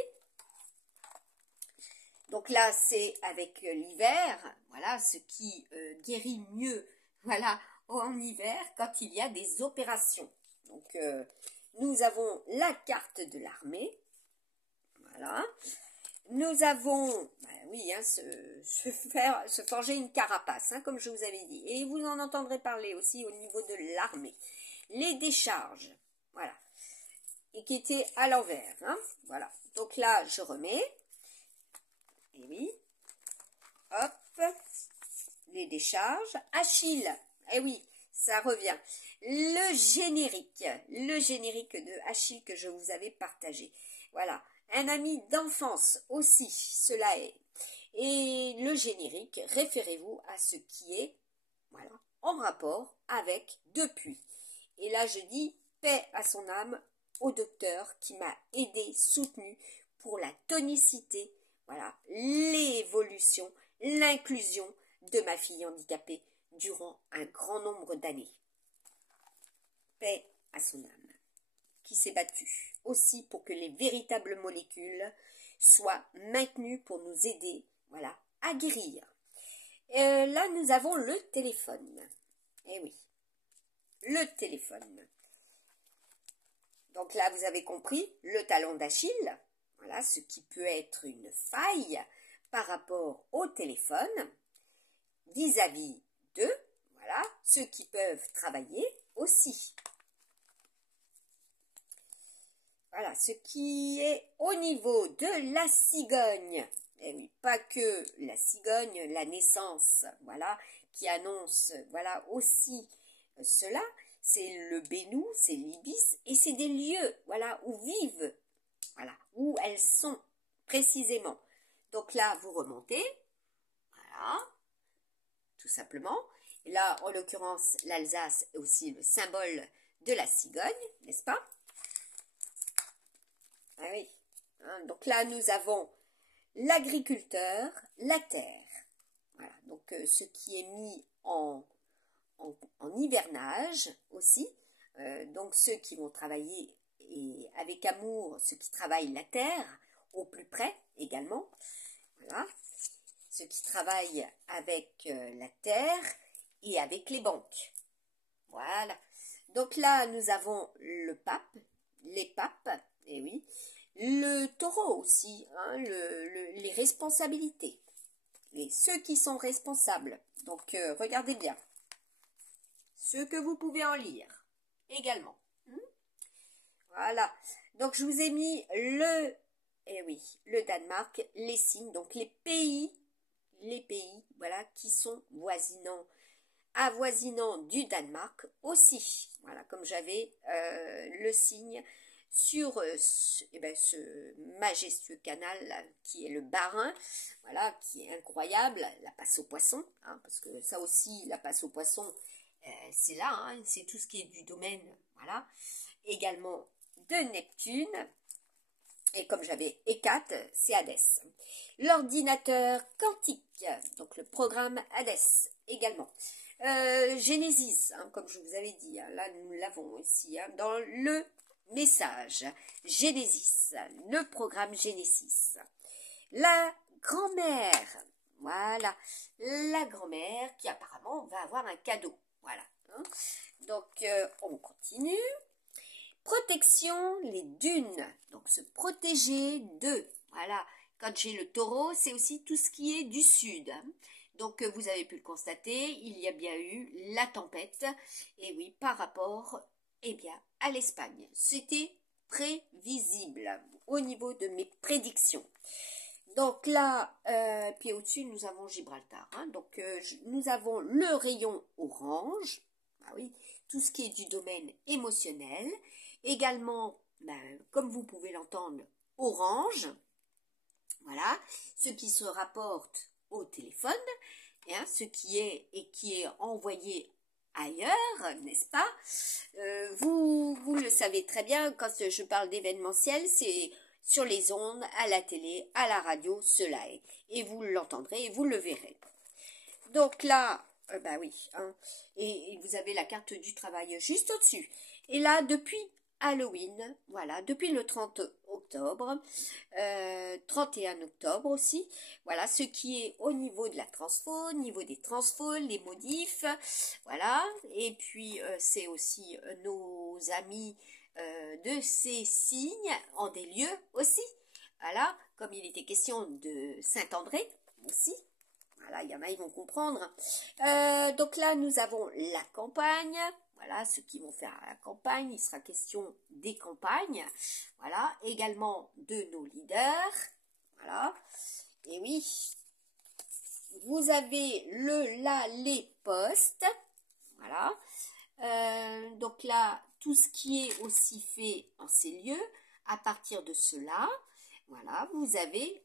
Donc là, c'est avec l'hiver, voilà, ce qui guérit mieux, voilà, en hiver, quand il y a des opérations. Donc, nous avons la carte de l'armée, voilà. Nous avons, ben oui, hein, se forger une carapace, hein, comme je vous avais dit. Et vous en entendrez parler aussi au niveau de l'armée. Les décharges, voilà. Et qui étaient à l'envers, hein, voilà. Donc là, je remets. Et oui. Hop. Les décharges. Achille. Eh oui, ça revient. Le générique de Achille que je vous avais partagé. Voilà. Un ami d'enfance aussi, cela est. Et le générique, référez-vous à ce qui est, voilà, en rapport avec depuis. Et là, je dis paix à son âme, au docteur qui m'a aidé, soutenu pour la tonicité, voilà, l'évolution, l'inclusion de ma fille handicapée durant un grand nombre d'années. Paix à son âme, qui s'est battue aussi pour que les véritables molécules soient maintenues pour nous aider, voilà, à guérir. Là, nous avons le téléphone. Eh oui, le téléphone. Donc là, vous avez compris, le talon d'Achille, voilà, ce qui peut être une faille par rapport au téléphone, vis-à-vis d'eux, voilà, ceux qui peuvent travailler aussi. Voilà, ce qui est au niveau de la cigogne. Et oui, pas que la cigogne, la naissance, voilà, qui annonce, voilà, aussi cela. C'est le Bénou, c'est l'Ibis, et c'est des lieux, voilà, où vivent, voilà, où elles sont précisément. Donc là, vous remontez, voilà, tout simplement. Et là, en l'occurrence, l'Alsace est aussi le symbole de la cigogne, n'est-ce pas? Ah oui. Hein, donc là, nous avons l'agriculteur, la terre. Voilà. Donc ce qui est mis en hivernage aussi. Donc ceux qui vont travailler et avec amour, ceux qui travaillent la terre au plus près également. Voilà. Ceux qui travaillent avec la terre et avec les banques. Voilà. Donc là, nous avons le pape, les papes, et oui, le taureau aussi, hein, les responsabilités, et ceux qui sont responsables. Donc, regardez bien, ce que vous pouvez en lire également. Voilà. Donc, je vous ai mis le Danemark, les signes, donc les pays, voilà, qui sont avoisinant du Danemark aussi. Voilà, comme j'avais le signe sur ce majestueux canal là, qui est le Bas-Rhin, voilà, qui est incroyable, la passe aux poissons, hein, parce que ça aussi, la passe aux poissons, c'est là, hein, c'est tout ce qui est du domaine, voilà, également de Neptune, et comme j'avais Hécate, c'est Hadès. L'ordinateur quantique, donc le programme Hadès également. Genesis, hein, comme je vous avais dit, hein, là nous l'avons ici, hein, dans le message. Genesis, le programme Genesis. La grand-mère, voilà, la grand-mère qui apparemment va avoir un cadeau, voilà. Hein. Donc on continue. Protection, les dunes, donc se protéger de, voilà, quand j'ai le taureau, c'est aussi tout ce qui est du sud. Donc vous avez pu le constater, il y a bien eu la tempête, et oui, par rapport, eh bien, à l'Espagne. C'était prévisible au niveau de mes prédictions. Donc là, puis au-dessus, nous avons Gibraltar. Hein, donc nous avons le rayon orange, ah oui, tout ce qui est du domaine émotionnel. Également, comme vous pouvez l'entendre, orange, voilà, ce qui se rapporte au téléphone, hein, ce qui est envoyé ailleurs, n'est-ce pas? Vous le savez très bien, quand je parle d'événementiel, c'est sur les ondes, à la télé, à la radio, cela est. Et vous l'entendrez et vous le verrez. Donc là, oui, hein, et vous avez la carte du travail juste au-dessus. Et là, depuis Halloween, voilà, depuis le 30 octobre, 31 octobre aussi, voilà, ce qui est au niveau de la transfo, au niveau des transfos, les modifs, voilà, et puis c'est aussi nos amis de ces signes en des lieux aussi, voilà, comme il était question de Saint-André aussi. Voilà, il y en a, ils vont comprendre. Donc là, nous avons la campagne. Voilà, ceux qui vont faire la campagne, il sera question des campagnes. Voilà, également de nos leaders. Voilà. Et oui, vous avez les postes. Voilà. Donc là, tout ce qui est aussi fait en ces lieux, à partir de cela, voilà, vous avez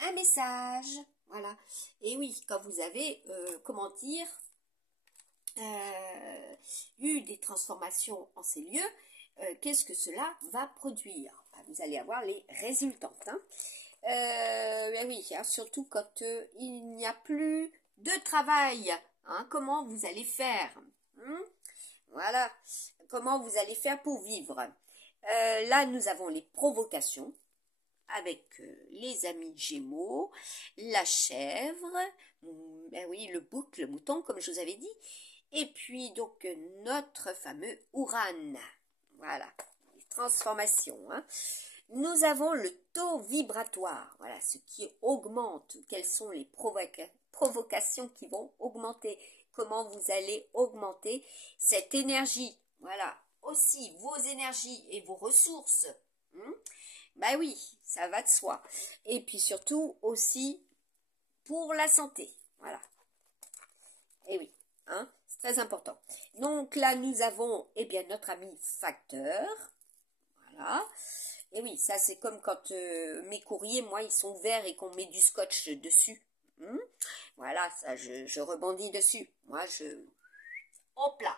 un message. Voilà. Et oui, quand vous avez, eu des transformations en ces lieux, qu'est-ce que cela va produire? vous allez avoir les résultantes. Hein. Ben oui, hein, surtout quand il n'y a plus de travail. Hein, comment vous allez faire? Voilà, comment vous allez faire pour vivre? Là, nous avons les provocations avec les amis Gémeaux, la chèvre, ben oui, le bouc, le mouton, comme je vous avais dit, et puis donc notre fameux Uran. Voilà, les transformations. Hein. Nous avons le taux vibratoire, voilà, ce qui augmente. Quelles sont les provocations qui vont augmenter? Comment vous allez augmenter cette énergie? Voilà, aussi vos énergies et vos ressources. Ben oui, ça va de soi. Et puis surtout aussi pour la santé. Voilà. Et oui, hein, c'est très important. Donc là, nous avons bien notre ami facteur. Voilà. Et oui, ça c'est comme quand mes courriers, moi, ils sont verts et qu'on met du scotch dessus. Voilà, ça, je rebondis dessus. Moi, hop là.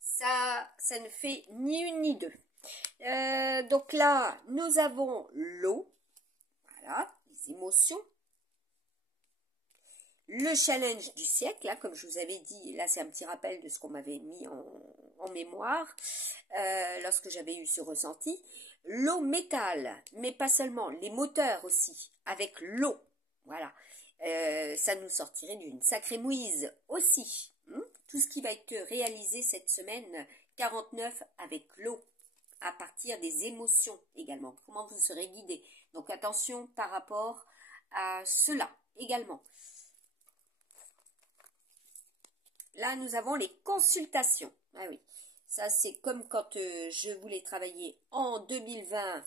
Ça ne fait ni une ni deux. Donc là, nous avons l'eau. Voilà, les émotions. Le challenge du siècle, là, comme je vous avais dit, là c'est un petit rappel de ce qu'on m'avait mis en mémoire lorsque j'avais eu ce ressenti. L'eau métal, mais pas seulement, les moteurs aussi, avec l'eau. Voilà, ça nous sortirait d'une sacrée mouise aussi. Tout ce qui va être réalisé cette semaine 49 avec l'eau, à partir des émotions également. Comment vous serez guidé. Donc attention par rapport à cela également. Là, nous avons les consultations. Ah oui, ça c'est comme quand je voulais travailler en 2020,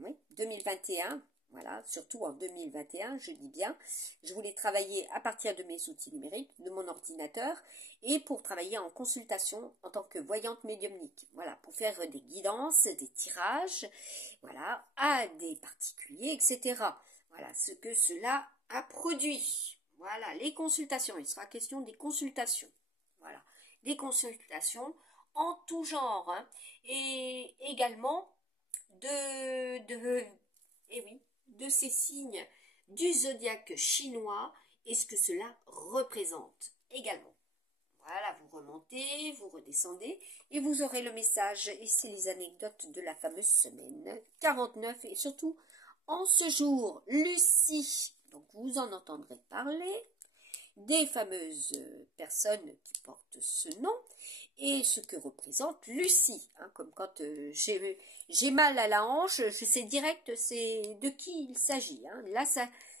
oui, 2021, voilà, surtout en 2021, je dis bien. Je voulais travailler à partir de mes outils numériques, de mon ordinateur, et pour travailler en consultation en tant que voyante médiumnique. Voilà, pour faire des guidances, des tirages, voilà, à des particuliers, etc. Voilà, ce que cela a produit. Voilà, les consultations. Il sera question des consultations. Voilà, des consultations en tout genre. Hein. Et également de ces signes du zodiaque chinois et ce que cela représente également. Voilà, vous remontez, vous redescendez et vous aurez le message. Et c'est les anecdotes de la fameuse semaine 49 et surtout en ce jour, Lucie. Donc vous en entendrez parler, des fameuses personnes qui portent ce nom et ce que représente Lucie. Hein, comme quand j'ai mal à la hanche, je sais direct c'est de qui il s'agit. Hein. Là,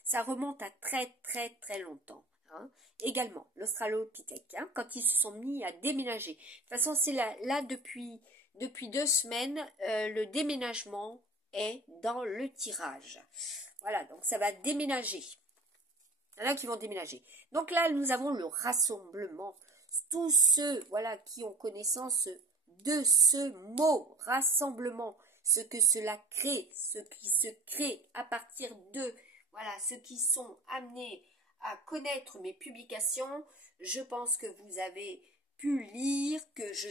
ça remonte à très très très longtemps. Hein. Également, l'Australopithèque, hein, quand ils se sont mis à déménager. De toute façon, c'est là depuis 2 semaines, le déménagement est dans le tirage. Voilà, donc ça va déménager. Il y en a qui vont déménager. Donc là, nous avons le rassemblement. Tous ceux, voilà, qui ont connaissance de ce mot, rassemblement, ce que cela crée, ce qui se crée à partir de, voilà, ceux qui sont amenés à connaître mes publications, je pense que vous avez pu lire que je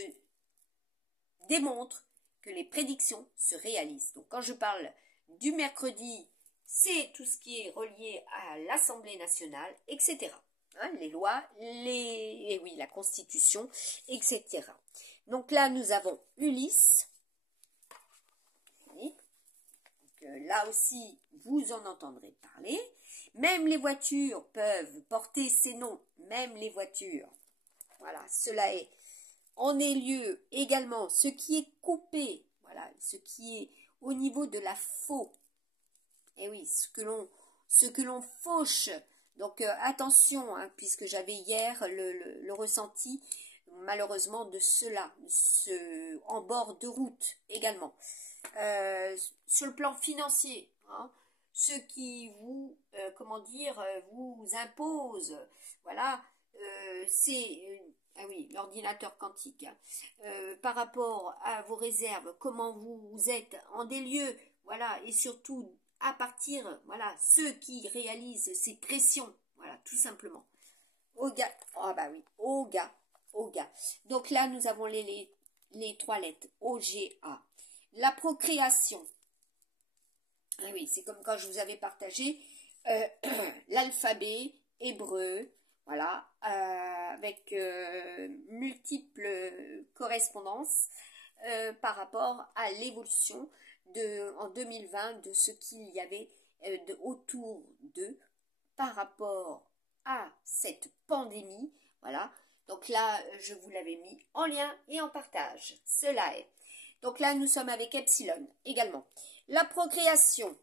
démontre que les prédictions se réalisent. Donc quand je parle du mercredi, c'est tout ce qui est relié à l'Assemblée nationale, etc. Hein, les lois, la Constitution, etc. Donc là, nous avons Ulysse. Oui. Donc, là aussi, vous en entendrez parler. Même les voitures peuvent porter ces noms, même les voitures. Voilà, cela est. En est lieu également ce qui est coupé, voilà, ce qui est au niveau de la faux. Et oui, ce que l'on fauche. Donc attention, hein, puisque j'avais hier le ressenti malheureusement de cela, en bord de route également. Sur le plan financier, hein, ceux qui vous, vous imposent, voilà, c'est ah oui, l'ordinateur quantique. Hein. Par rapport à vos réserves, comment vous êtes en des lieux, voilà, et surtout à partir, voilà, ceux qui réalisent ces pressions, voilà, tout simplement. Oga, ah bah oui, Oga. Donc là, nous avons les 3 lettres, OGA. la procréation. Ah oui, c'est comme quand je vous avais partagé l'alphabet hébreu, voilà, avec multiples correspondances par rapport à l'évolution en 2020 de ce qu'il y avait autour d'eux par rapport à cette pandémie. Voilà, donc là, je vous l'avais mis en lien et en partage. Cela est. Donc là, nous sommes avec Epsilon également. La procréation.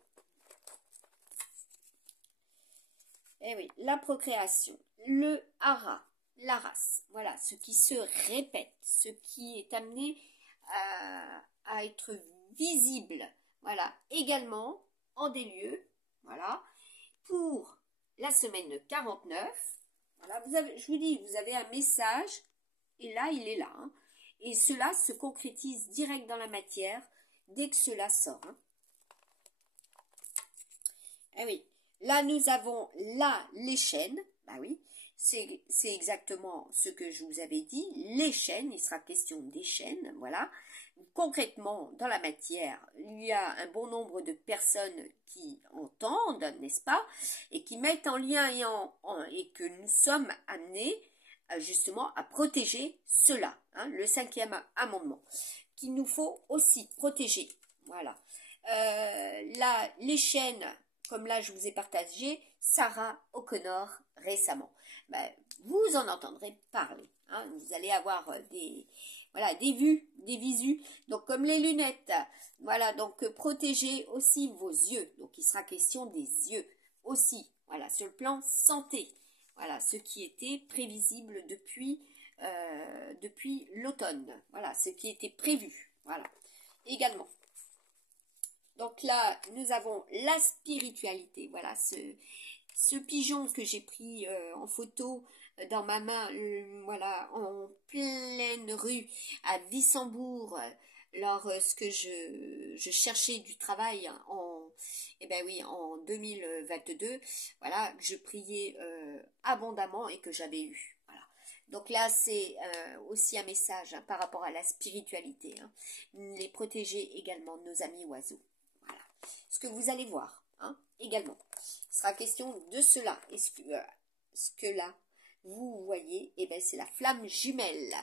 Eh oui, la procréation. Le hara, la race. Voilà, ce qui se répète, ce qui est amené à être visible. Voilà, également en des lieux. Voilà, pour la semaine 49. Voilà, je vous dis, vous avez un message, et là, il est là. Hein. Et cela se concrétise direct dans la matière dès que cela sort. Hein. Eh oui, là, nous avons là les chaînes. Bah oui, c'est exactement ce que je vous avais dit. Les chaînes, il sera question des chaînes, voilà. Concrètement, dans la matière, il y a un bon nombre de personnes qui entendent, n'est-ce pas, et qui mettent en lien et que nous sommes amenés justement à protéger cela, hein, le 5e amendement, qu'il nous faut aussi protéger. Voilà. Là, les chaînes, comme là je vous ai partagé, Sarah O'Connor récemment. Ben, vous en entendrez parler. Hein, vous allez avoir des vues, des visus. Donc comme les lunettes, voilà, donc protégez aussi vos yeux. Donc il sera question des yeux aussi. Voilà, sur le plan santé. Voilà, ce qui était prévisible depuis l'automne. Voilà, ce qui était prévu. Voilà, également. Donc là, nous avons la spiritualité. Voilà, ce pigeon que j'ai pris en photo dans ma main, voilà, en pleine rue à Wissembourg, lorsque je cherchais du travail en 2022, voilà, que je priais abondamment et que j'avais eu. Voilà. Donc là, c'est aussi un message hein, par rapport à la spiritualité. Hein. Les protéger également, nos amis oiseaux. Voilà. Ce que vous allez voir hein, également. Il sera question de cela. Et ce que là, vous voyez, eh ben, c'est la flamme jumelle.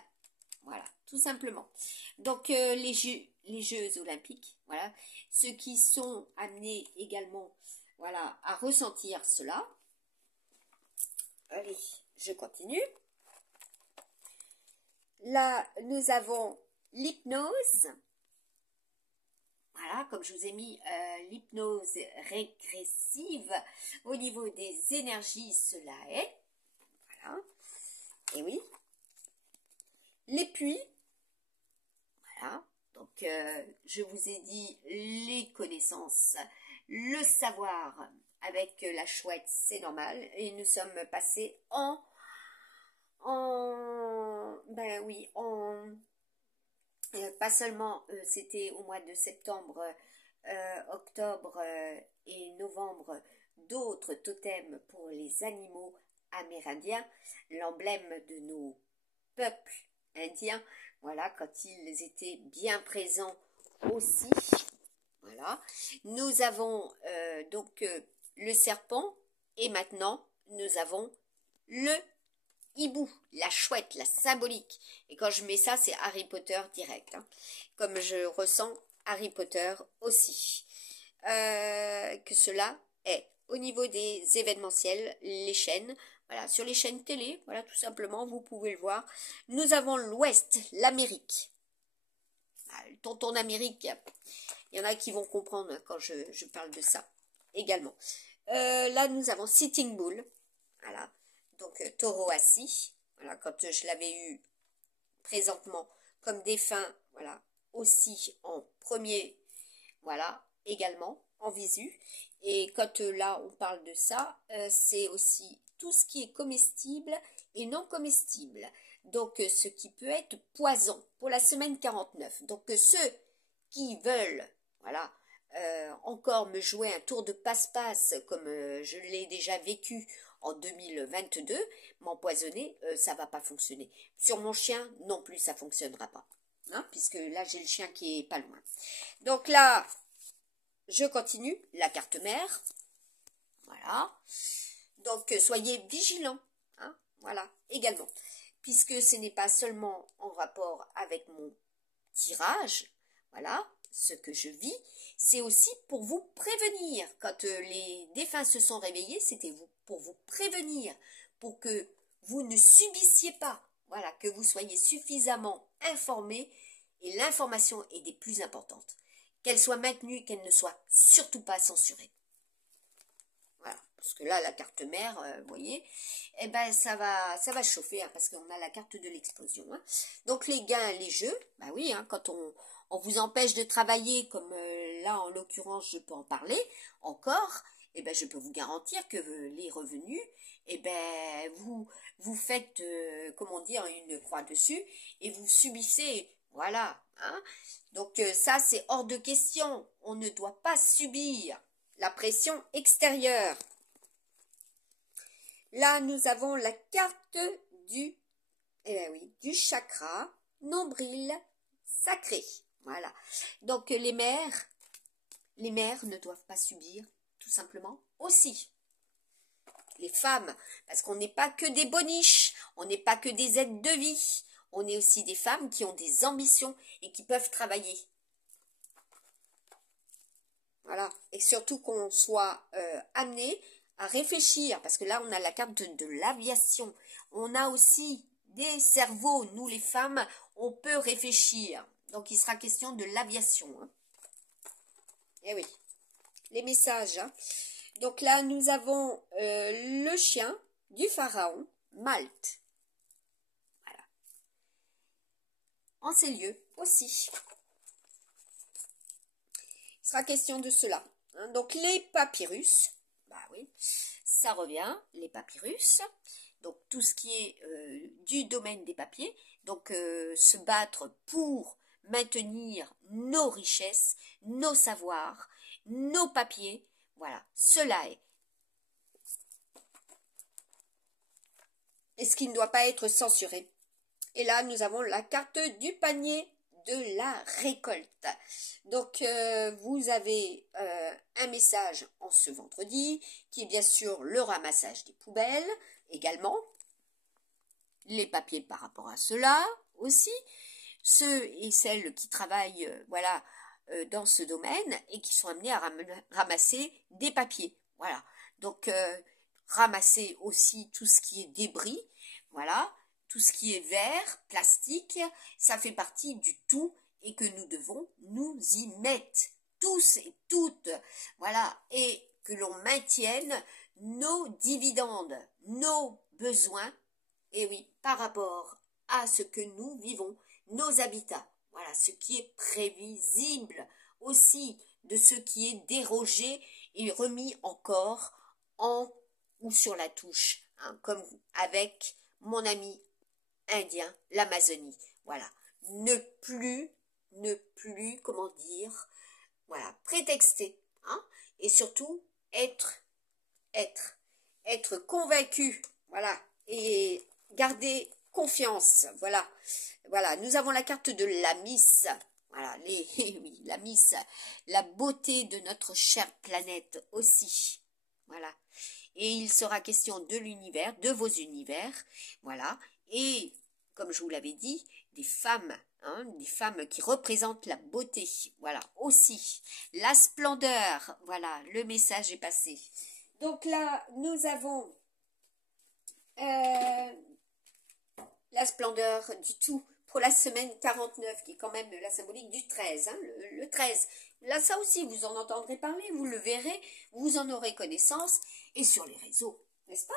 Voilà, tout simplement. Donc, les Jeux olympiques, voilà, ceux qui sont amenés également, voilà, à ressentir cela. Allez, je continue. Là, nous avons l'hypnose. Voilà, comme je vous ai mis l'hypnose régressive au niveau des énergies, cela est. Voilà. Et oui. Les puits. Voilà. Donc, je vous ai dit les connaissances, le savoir avec la chouette, c'est normal. Et nous sommes passés pas seulement, c'était au mois de septembre, octobre et novembre, d'autres totems pour les animaux amérindiens, l'emblème de nos peuples indiens, voilà, quand ils étaient bien présents aussi. Voilà. Nous avons donc le serpent et maintenant nous avons le hibou, la chouette, la symbolique. Et quand je mets ça, c'est Harry Potter direct. Hein. Comme je ressens Harry Potter aussi. Que cela est. Au niveau des événementiels, les chaînes, voilà, sur les chaînes télé, voilà, tout simplement, vous pouvez le voir. Nous avons l'Ouest, l'Amérique. Le tonton d'Amérique, il y en a qui vont comprendre quand je parle de ça également. Là, nous avons Sitting Bull, voilà. Donc taureau assis, voilà, quand je l'avais eu présentement comme défunt, voilà, aussi en premier, voilà, également en visu. Et quand là on parle de ça, c'est aussi tout ce qui est comestible et non comestible. Donc ce qui peut être poison pour la semaine 49. Donc ceux qui veulent, voilà, encore me jouer un tour de passe-passe comme je l'ai déjà vécu en 2022, m'empoisonner, ça va pas fonctionner. Sur mon chien, non plus, ça fonctionnera pas. hein, puisque là, j'ai le chien qui est pas loin. Donc là, je continue, la carte mère. Voilà. Donc, soyez vigilants, hein, voilà, également. Puisque ce n'est pas seulement en rapport avec mon tirage, voilà, ce que je vis, c'est aussi pour vous prévenir. Quand les défunts se sont réveillés, c'était pour vous prévenir, pour que vous ne subissiez pas, voilà, que vous soyez suffisamment informés, et l'information est des plus importantes. Qu'elle soit maintenue, qu'elle ne soit surtout pas censurée. Voilà, parce que là, la carte mère, vous voyez, eh ben, ça va chauffer, hein, parce qu'on a la carte de l'explosion. Hein. Donc, les gains, les jeux, bah oui, hein, quand on vous empêche de travailler, comme là, en l'occurrence, je peux en parler encore, eh ben, je peux vous garantir que les revenus, eh ben, vous faites, comment dire, une croix dessus, et vous subissez, voilà. Hein. Donc, ça, c'est hors de question. On ne doit pas subir la pression extérieure. Là, nous avons la carte du, du chakra nombril sacré. Voilà. Donc, les mères ne doivent pas subir, tout simplement, aussi. Les femmes, parce qu'on n'est pas que des boniches, on n'est pas que des aides de vie, on est aussi des femmes qui ont des ambitions et qui peuvent travailler. Voilà, et surtout qu'on soit amené à réfléchir, parce que là on a la carte de l'aviation, on a aussi des cerveaux, nous les femmes, on peut réfléchir, donc il sera question de l'aviation. Hein. Eh oui, les messages. Hein. Donc là nous avons le chien du pharaon, Malte. Voilà. En ces lieux aussi. Il sera question de cela. Hein. Donc les papyrus, bah oui, ça revient, les papyrus, donc tout ce qui est du domaine des papiers, donc se battre pour maintenir nos richesses, nos savoirs, nos papiers, voilà, cela est. Et ce qui ne doit pas être censuré. Et là, nous avons la carte du panier de la récolte. Donc, vous avez un message en ce vendredi, qui est bien sûr le ramassage des poubelles, également. Les papiers par rapport à cela aussi. Ceux et celles qui travaillent, voilà, dans ce domaine et qui sont amenés à ramasser des papiers. Voilà. Donc, ramasser aussi tout ce qui est débris. Voilà. Tout ce qui est verre, plastique, ça fait partie du tout et que nous devons nous y mettre, tous et toutes, voilà, et que l'on maintienne nos dividendes, nos besoins, et oui, par rapport à ce que nous vivons, nos habitats, voilà, ce qui est prévisible aussi de ce qui est dérogé et remis encore en ou sur la touche, hein, comme avec mon ami indien, l'Amazonie, voilà, ne plus, comment dire, voilà, prétexter, hein, et surtout être convaincu, voilà, et garder confiance, voilà, nous avons la carte de la Miss, voilà, oui, la Miss, la beauté de notre chère planète aussi, voilà, et il sera question de l'univers, de vos univers, voilà, et comme je vous l'avais dit, des femmes, hein, des femmes qui représentent la beauté, voilà, aussi, la splendeur, voilà, le message est passé. Donc là, nous avons la splendeur du tout pour la semaine 49, qui est quand même la symbolique du 13, hein, le 13. Là, ça aussi, vous en entendrez parler, vous le verrez, vous en aurez connaissance, et sur les réseaux, n'est-ce pas?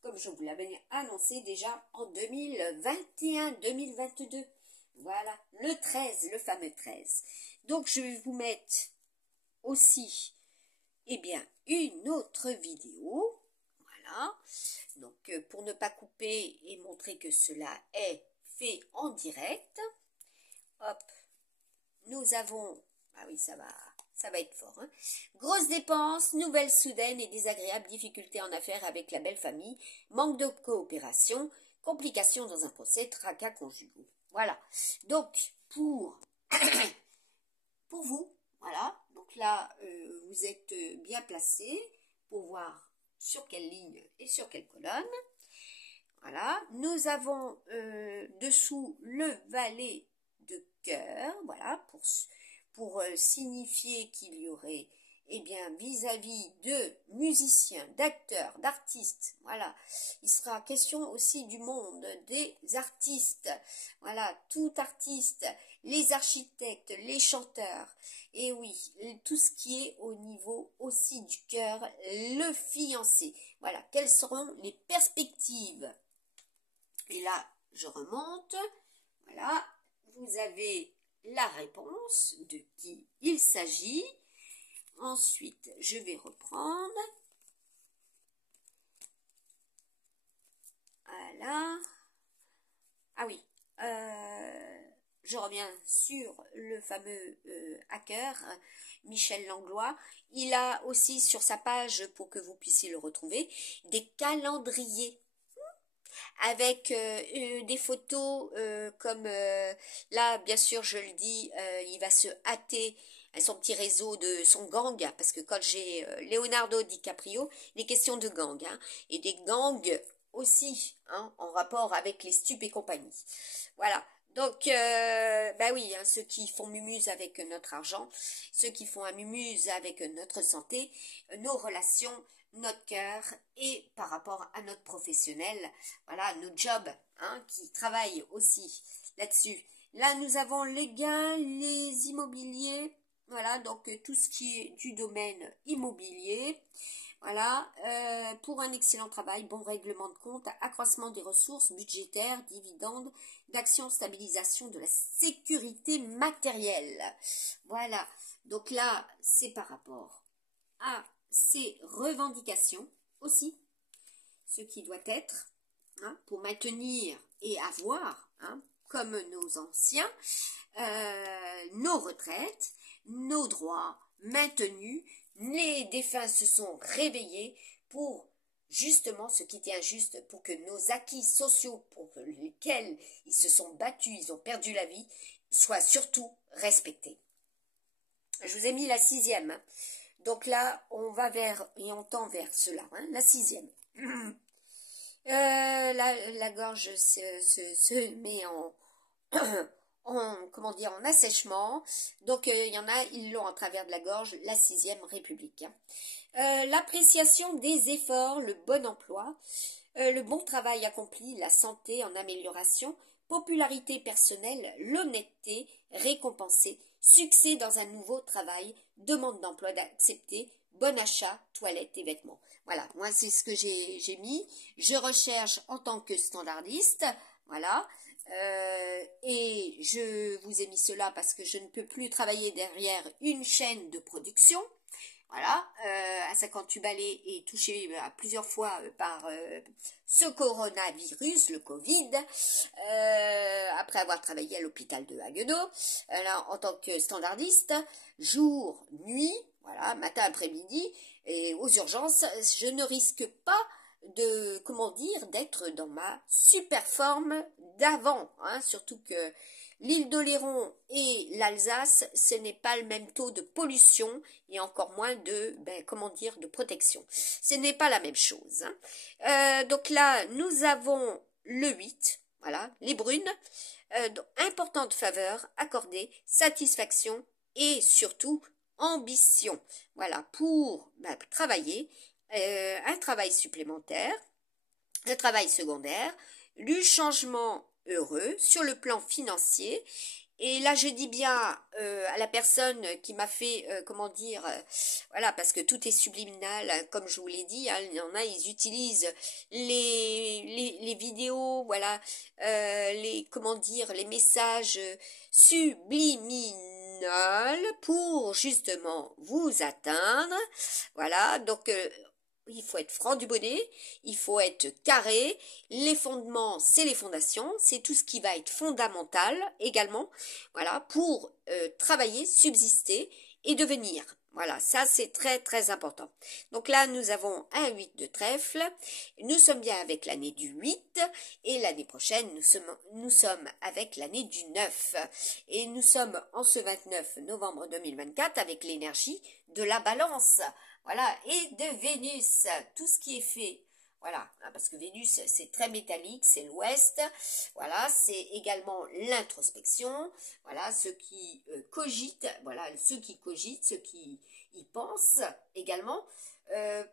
Comme je vous l'avais annoncé déjà en 2021-2022. Voilà, le 13, le fameux 13. Donc, je vais vous mettre aussi, eh bien, une autre vidéo. Voilà. Donc, pour ne pas couper et montrer que cela est fait en direct. Hop. Nous avons, ah oui, ça va être fort. Hein. Grosses dépenses, nouvelles soudaines et désagréables difficultés en affaires avec la belle famille, manque de coopération, complications dans un procès, tracas conjugaux. Voilà. Donc, pour vous, voilà. Donc là, vous êtes bien placé pour voir sur quelle ligne et sur quelle colonne. Voilà. Nous avons dessous le valet de cœur, voilà, pour signifier qu'il y aurait, eh bien, vis-à-vis de musiciens, d'acteurs, d'artistes, voilà, il sera question aussi du monde des artistes, voilà, tout artiste, les architectes, les chanteurs, et oui, tout ce qui est au niveau aussi du cœur, le fiancé, voilà, quelles seront les perspectives? Et là, je remonte, voilà, vous avez la réponse de qui il s'agit. Ensuite, je vais reprendre. Voilà. Ah oui, je reviens sur le fameux hacker, Michel Langlois. Il a aussi sur sa page, pour que vous puissiez le retrouver, des calendriers avec des photos comme là, bien sûr, je le dis, il va se hâter à son petit réseau de son gang, parce que quand j'ai Leonardo DiCaprio, il est question de gang, hein, et des gangs aussi, hein, en rapport avec les stupes et compagnie. Voilà. Donc, bah oui, hein, ceux qui font mumuse avec notre argent, ceux qui font un mumuse avec notre santé, nos relations, notre cœur et par rapport à notre professionnel, voilà, nos jobs, hein, qui travaillent aussi là-dessus. Là, nous avons les gains, les immobiliers, voilà, donc tout ce qui est du domaine immobilier. Voilà, pour un excellent travail, bon règlement de compte, accroissement des ressources budgétaires, dividendes, d'action, stabilisation de la sécurité matérielle. Voilà, donc là, c'est par rapport à ces revendications aussi, ce qui doit être, hein, pour maintenir et avoir, hein, comme nos anciens, nos retraites, nos droits maintenus. Les défunts se sont réveillés pour justement ce qui était injuste, pour que nos acquis sociaux pour lesquels ils se sont battus, ils ont perdu la vie, soient surtout respectés. Je vous ai mis la 6e. Hein. Donc là, on va vers, et on tend vers cela, hein, la 6e. La gorge se met comment dire, en assèchement. Donc, il y en a, ils l'ont à travers de la gorge, la 6e République. L'appréciation des efforts, le bon emploi, le bon travail accompli, la santé en amélioration, popularité personnelle, l'honnêteté récompensée, succès dans un nouveau travail, demande d'emploi d'accepter, bon achat, toilette et vêtements. Voilà, moi c'est ce que j'ai mis. Je recherche en tant que standardiste, voilà. Et je vous ai mis cela parce que je ne peux plus travailler derrière une chaîne de production. Voilà, à 58 balais et touché à plusieurs fois par ce coronavirus, le Covid, après avoir travaillé à l'hôpital de Haguenau, là, en tant que standardiste, jour, nuit, voilà, matin, après-midi, et aux urgences, je ne risque pas de, comment dire, d'être dans ma super forme d'avant, hein, surtout que l'île d'Oléron et l'Alsace, ce n'est pas le même taux de pollution et encore moins de, comment dire, de protection. Ce n'est pas la même chose. Hein. Donc là, nous avons le 8, voilà, les brunes, importante faveur accordée, satisfaction et surtout ambition. Voilà, pour travailler, un travail supplémentaire, un travail secondaire, du changement heureux sur le plan financier. Et là, je dis bien à la personne qui m'a fait, comment dire, voilà, parce que tout est subliminal, comme je vous l'ai dit, hein, il y en a, ils utilisent les vidéos, voilà, comment dire, les messages subliminaux pour justement vous atteindre, voilà, donc il faut être franc du bonnet, il faut être carré, les fondements, c'est les fondations, c'est tout ce qui va être fondamental également, voilà, pour travailler, subsister et de venir. Voilà, ça c'est très très important. Donc là, nous avons un 8 de trèfle. Nous sommes bien avec l'année du 8 et l'année prochaine, nous sommes avec l'année du 9. Et nous sommes en ce 29 novembre 2024 avec l'énergie de la balance. Voilà, et de Vénus, tout ce qui est fait. Voilà, parce que Vénus, c'est très métallique, c'est l'ouest. Voilà, c'est également l'introspection. Voilà, ceux qui cogitent, voilà, ceux qui cogitent, ceux qui y pensent également,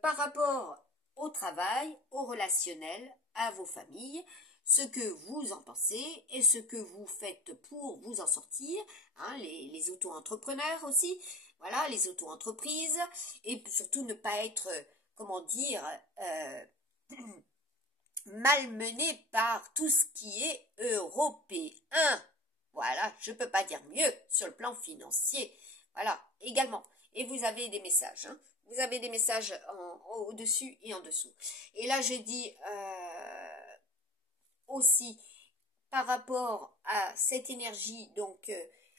par rapport au travail, au relationnel, à vos familles, ce que vous en pensez et ce que vous faites pour vous en sortir, hein, les auto-entrepreneurs aussi, voilà, les auto-entreprises, et surtout ne pas être, comment dire, malmené par tout ce qui est européen. Voilà, je ne peux pas dire mieux sur le plan financier. Voilà, également. Et vous avez des messages, hein. Vous avez des messages au-dessus et en dessous. Et là, je dis aussi par rapport à cette énergie, donc,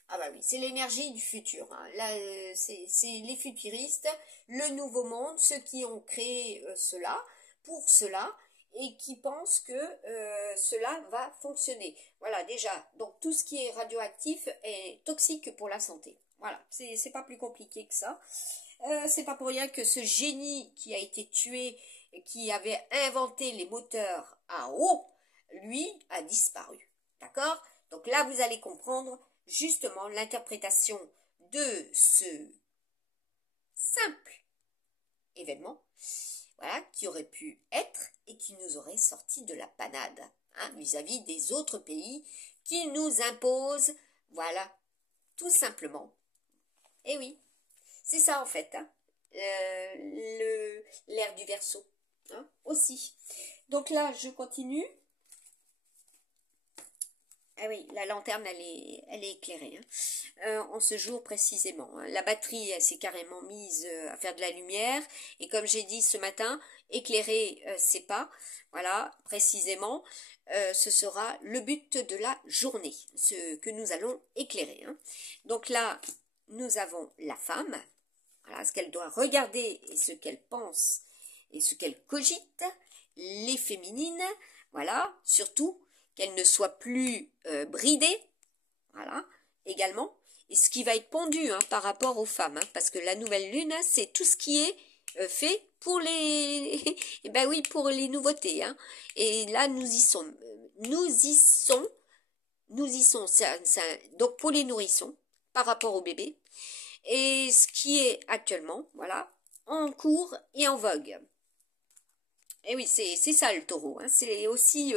ah bah oui, c'est l'énergie du futur, hein. Là, c'est les futuristes, le nouveau monde, ceux qui ont créé cela, pour cela, et qui pensent que cela va fonctionner. Voilà, déjà, donc tout ce qui est radioactif est toxique pour la santé. Voilà, c'est pas plus compliqué que ça. C'est pas pour rien que ce génie qui a été tué, qui avait inventé les moteurs à eau, lui a disparu. D'accord? Donc là, vous allez comprendre justement l'interprétation de ce simple événement, voilà, qui aurait pu être et qui nous aurait sorti de la panade, hein, vis-à-vis des autres pays qui nous imposent, voilà, tout simplement. Et oui, c'est ça en fait, hein, l'ère du Verseau, hein, aussi. Donc là, je continue. Ah oui, la lanterne, elle est éclairée, hein, en ce jour précisément, hein. La batterie, elle s'est carrément mise à faire de la lumière. Et comme j'ai dit ce matin, éclairer, c'est pas. Voilà, précisément, ce sera le but de la journée, ce que nous allons éclairer, hein. Donc là, nous avons la femme, voilà, ce qu'elle doit regarder et ce qu'elle pense et ce qu'elle cogite, les féminines, voilà, surtout qu'elle ne soit plus bridée, voilà, également, et ce qui va être pendu, hein, par rapport aux femmes, hein, parce que la nouvelle lune, hein, c'est tout ce qui est fait pour les, eh ben oui, pour les nouveautés, hein, et là nous y sommes, donc pour les nourrissons, par rapport au bébé, et ce qui est actuellement, voilà, en cours et en vogue. Et oui, c'est ça le taureau, hein, c'est aussi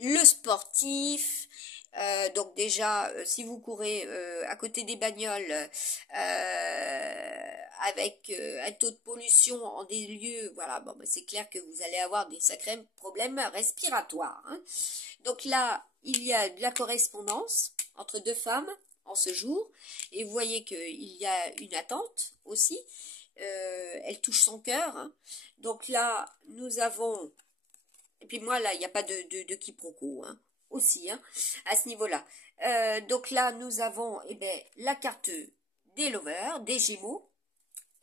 le sportif. Donc déjà, si vous courez à côté des bagnoles avec un taux de pollution en des lieux, voilà, bon, bah, c'est clair que vous allez avoir des sacrés problèmes respiratoires, hein. Donc là, il y a de la correspondance entre deux femmes en ce jour, et vous voyez qu'il y a une attente aussi. Elle touche son cœur, hein. Donc là, nous avons. Et puis moi, là, il n'y a pas de quiproquo, hein, aussi, hein, à ce niveau-là. Donc là, nous avons eh bien, la carte des lovers, des gémeaux.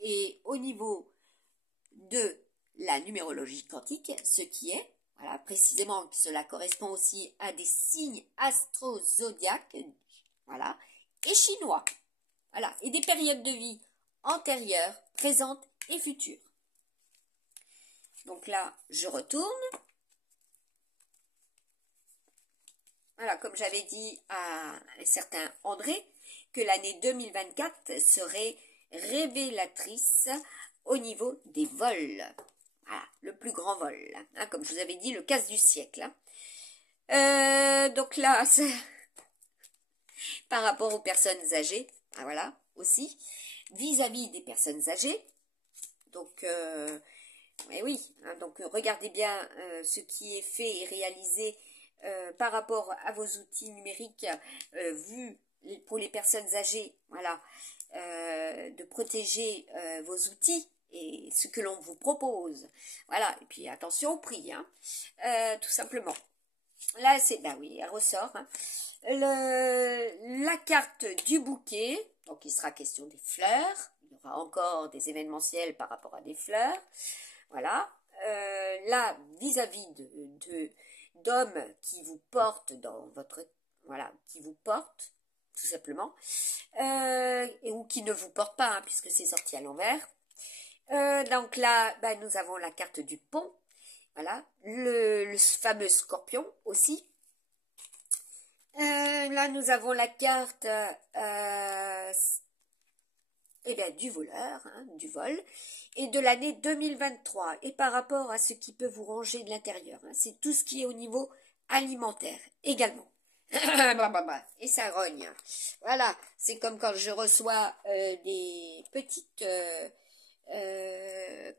Et au niveau de la numérologie quantique, ce qui est, voilà, précisément, cela correspond aussi à des signes astro-zodiaques, voilà, et chinois. Voilà, et des périodes de vie antérieures, présentes et futures. Donc là, je retourne. Voilà, comme j'avais dit à un certain André, que l'année 2024 serait révélatrice au niveau des vols. Voilà, le plus grand vol, hein, comme je vous avais dit, le casse du siècle, hein. Donc là, par rapport aux personnes âgées, ah, voilà, aussi, vis-à-vis des personnes âgées, donc, et oui, hein, donc regardez bien ce qui est fait et réalisé par rapport à vos outils numériques vus pour les personnes âgées, voilà, de protéger vos outils et ce que l'on vous propose. Voilà, et puis attention au prix, hein, tout simplement. Là, c'est, bah oui, elle ressort. Hein. La carte du bouquet, donc il sera question des fleurs. Il y aura encore des événementiels par rapport à des fleurs. Voilà. Là, vis-à-vis d'hommes qui vous portent dans votre... Voilà, qui vous portent, tout simplement. Ou qui ne vous portent pas, hein, puisque c'est sorti à l'envers. Donc là, bah, nous avons la carte du pont. Voilà, le fameux scorpion aussi. Là, nous avons la carte eh bien, du voleur, hein, du vol, et de l'année 2023. Et par rapport à ce qui peut vous ranger de l'intérieur, hein, c'est tout ce qui est au niveau alimentaire également. Et ça rogne. Voilà, c'est comme quand je reçois des petites...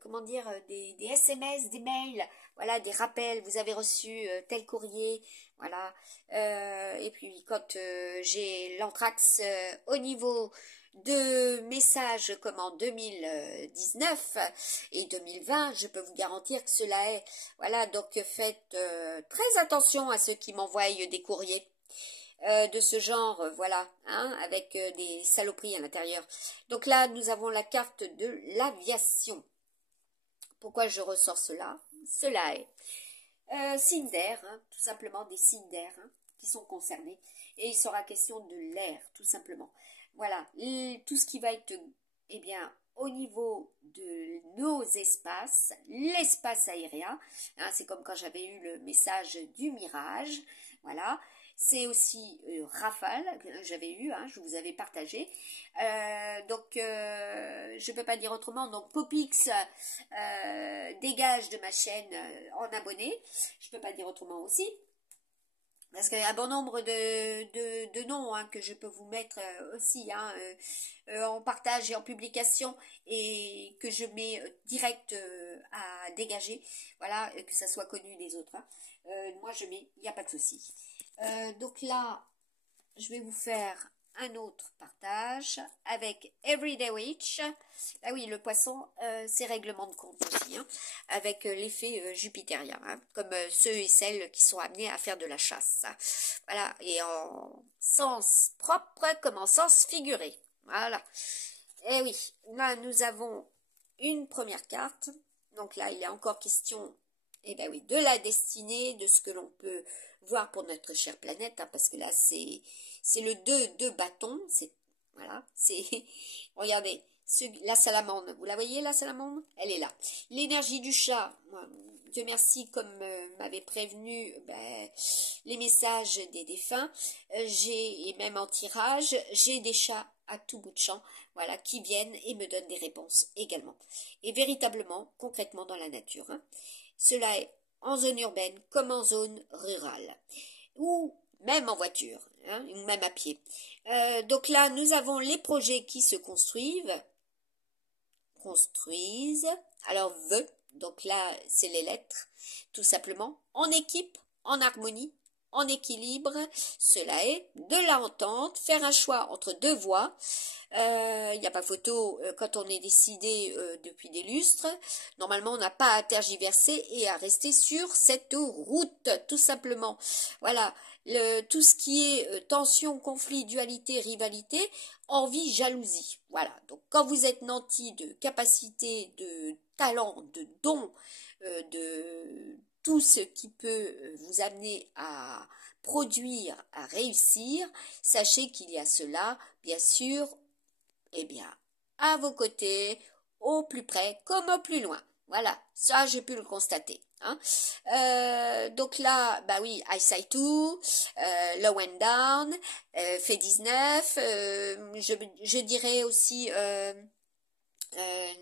comment dire, des SMS, des mails, voilà, des rappels, vous avez reçu tel courrier, voilà. Et puis quand j'ai l'anthrax au niveau de messages comme en 2019 et 2020, je peux vous garantir que cela est, voilà, donc faites très attention à ceux qui m'envoient des courriers. De ce genre, voilà, hein, avec des saloperies à l'intérieur. Donc là, nous avons la carte de l'aviation. Pourquoi je ressors cela? Cela est signes d'air, hein, tout simplement des signes d'air hein, qui sont concernés. Et il sera question de l'air, tout simplement. Voilà, tout ce qui va être, eh bien, au niveau de nos espaces, l'espace aérien, hein, c'est comme quand j'avais eu le message du mirage, voilà. C'est aussi Rafale, que j'avais eu, hein, je vous avais partagé. Donc, je ne peux pas dire autrement. Donc, Popix dégage de ma chaîne en abonnés. Je ne peux pas dire autrement aussi. Parce qu'il y a un bon nombre de noms hein, que je peux vous mettre aussi hein, en partage et en publication et que je mets direct à dégager. Voilà, que ça soit connu des autres. Hein. Moi, je mets, il n'y a pas de souci. Donc là, je vais vous faire un autre partage avec Everyday Witch. Ah oui, le poisson, c'est règlement de compte aussi, hein, avec l'effet jupitérien, hein, comme ceux et celles qui sont amenés à faire de la chasse. Voilà, et en sens propre comme en sens figuré. Voilà. Et oui, là, nous avons une première carte. Donc là, il est encore question eh ben oui, de la destinée, de ce que l'on peut voir pour notre chère planète, hein, parce que là, c'est le 2 bâtons, c'est, voilà, c'est, regardez, la salamandre, vous la voyez, la salamandre? Elle est là. L'énergie du chat, moi, Dieu merci, comme m'avait prévenu ben, les messages des défunts, et même en tirage, j'ai des chats à tout bout de champ, voilà, qui viennent et me donnent des réponses également. Et véritablement, concrètement dans la nature, hein. Cela est en zone urbaine comme en zone rurale, ou même en voiture, hein, ou même à pied. Donc là, nous avons les projets qui se construisent. Alors, donc là, c'est les lettres, tout simplement, en équipe, en harmonie, en équilibre. Cela est de la entente, faire un choix entre deux voies. Il n'y a pas photo quand on est décidé depuis des lustres. Normalement, on n'a pas à tergiverser et à rester sur cette route, tout simplement. Voilà, tout ce qui est tension, conflit, dualité, rivalité, envie, jalousie. Voilà, donc quand vous êtes nanti de capacité, de talent, de don, de tout ce qui peut vous amener à produire, à réussir, sachez qu'il y a cela, bien sûr, eh bien, à vos côtés, au plus près comme au plus loin. Voilà, ça j'ai pu le constater. Hein. Donc là, bah oui, Eyesight 2, Low and Down, fait 19, je dirais aussi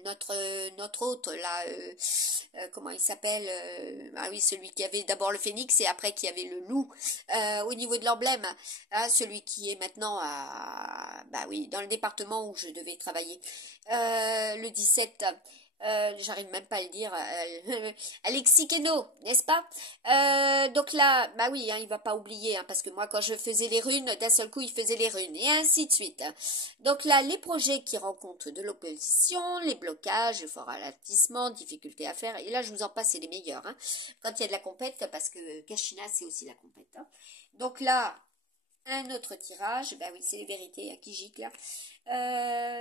notre autre là comment il s'appelle ah oui, celui qui avait d'abord le phénix et après qui avait le loup au niveau de l'emblème hein, celui qui est maintenant bah oui, dans le département où je devais travailler le 17 J'arrive même pas à le dire, Alexis Queneau, n'est-ce pas? Donc là, bah oui, hein, il va pas oublier, hein, parce que moi, quand je faisais les runes, d'un seul coup, il faisait les runes, et ainsi de suite. Hein. Donc là, les projets qui rencontrent de l'opposition, les blocages, le fort ralentissement, difficultés à faire, et là, je vous en passe, c'est les meilleurs, hein, quand il y a de la compète, parce que Kashina, c'est aussi la compète. Hein. Donc là, un autre tirage, ben oui, c'est les vérités qui giclent là.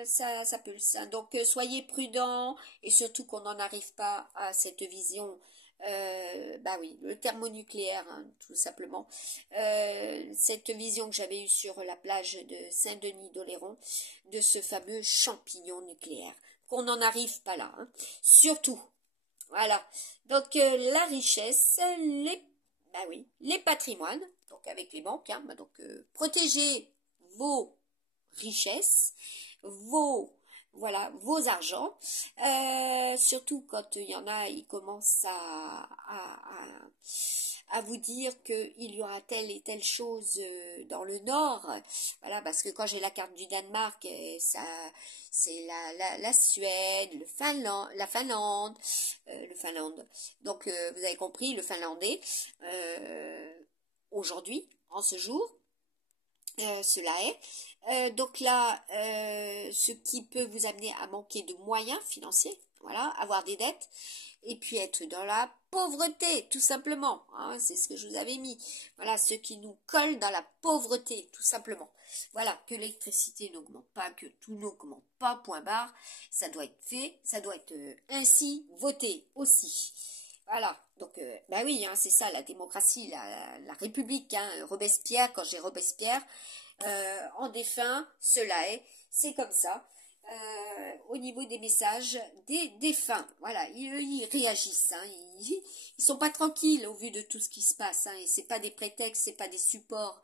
Ça pulse. Hein. Donc soyez prudents et surtout qu'on n'en arrive pas à cette vision. Bah oui, le thermonucléaire, hein, tout simplement. Cette vision que j'avais eue sur la plage de Saint-Denis-d'Oléron, de ce fameux champignon nucléaire. Qu'on n'en arrive pas là. Hein. Surtout. Voilà. Donc la richesse, bah oui, les patrimoines, donc avec les banques, hein, donc protégez vos richesses, vos argents, surtout quand il y en a, ils commencent à vous dire qu'il y aura telle et telle chose dans le nord, voilà, parce que quand j'ai la carte du Danemark, ça, c'est la Suède, la Finlande, le Finlande. Donc vous avez compris, le finlandais, aujourd'hui, en ce jour, cela est. Donc là, ce qui peut vous amener à manquer de moyens financiers, voilà, avoir des dettes, et puis être dans la pauvreté, tout simplement. Hein, c'est ce que je vous avais mis. Voilà, ce qui nous colle dans la pauvreté, tout simplement. Voilà, que l'électricité n'augmente pas, que tout n'augmente pas, point barre. Ça doit être fait, ça doit être ainsi voté aussi. Voilà, donc bah oui, hein, c'est ça la démocratie, la République, hein, Robespierre, quand j'ai Robespierre, en défunt, cela est, c'est comme ça. Au niveau des messages des défunts, voilà, ils réagissent, hein, ils sont pas tranquilles au vu de tout ce qui se passe, hein, et c'est pas des prétextes, c'est pas des supports,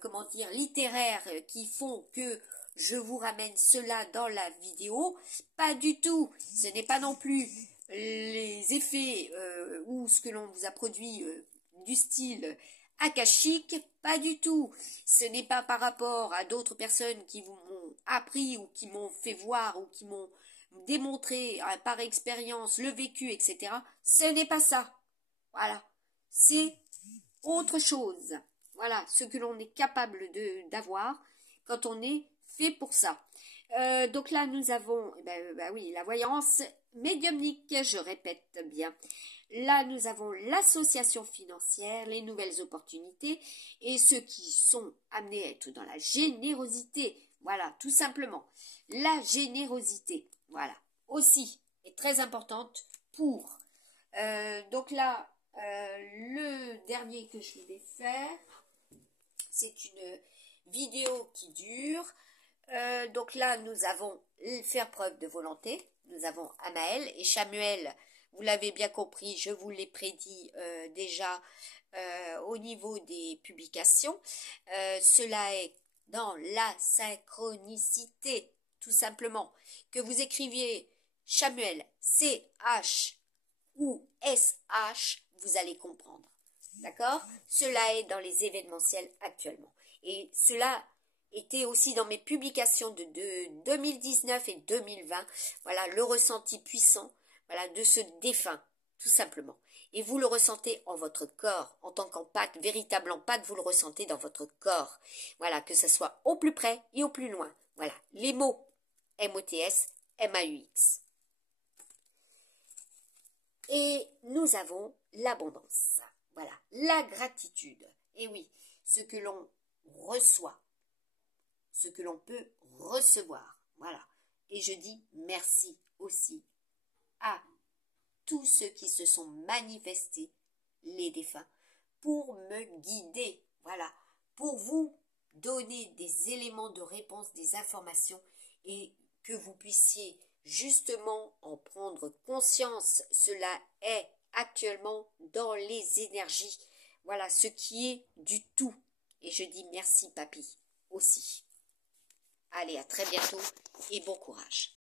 comment dire, littéraires qui font que je vous ramène cela dans la vidéo, pas du tout, ce n'est pas non plus les effets ou ce que l'on vous a produit du style akashique, pas du tout. Ce n'est pas par rapport à d'autres personnes qui vous m'ont appris ou qui m'ont fait voir ou qui m'ont démontré par expérience le vécu, etc. Ce n'est pas ça. Voilà. C'est autre chose. Voilà, ce que l'on est capable d'avoir quand on est fait pour ça. Donc là, nous avons, oui, la voyance médiumnique, je répète bien. Là, nous avons l'association financière, les nouvelles opportunités et ceux qui sont amenés à être dans la générosité. Voilà, tout simplement. La générosité, voilà, aussi est très importante pour. Donc là, le dernier que je vais faire, c'est une vidéo qui dure. Donc là, nous avons faire preuve de volonté. Nous avons Anaël et Samuel. Vous l'avez bien compris, je vous l'ai prédit déjà au niveau des publications. Cela est dans la synchronicité, tout simplement. Que vous écriviez Samuel, C-H ou S-H, vous allez comprendre. D'accord? Cela est dans les événementiels actuellement. Et cela était aussi dans mes publications de 2019 et 2020. Voilà, le ressenti puissant, voilà, de ce défunt, tout simplement. Et vous le ressentez en votre corps, en tant qu'empathe, véritable empathe, vous le ressentez dans votre corps. Voilà, que ce soit au plus près et au plus loin. Voilà, les mots M-O-T-S, M-A-U-X. Et nous avons l'abondance. Voilà, la gratitude. Et oui, ce que l'on reçoit, ce que l'on peut recevoir. Voilà. Et je dis merci aussi à tous ceux qui se sont manifestés, les défunts, pour me guider. Voilà. Pour vous donner des éléments de réponse, des informations et que vous puissiez justement en prendre conscience. Cela est actuellement dans les énergies. Voilà ce qui est du tout. Et je dis merci papy aussi. Allez, à très bientôt et bon courage.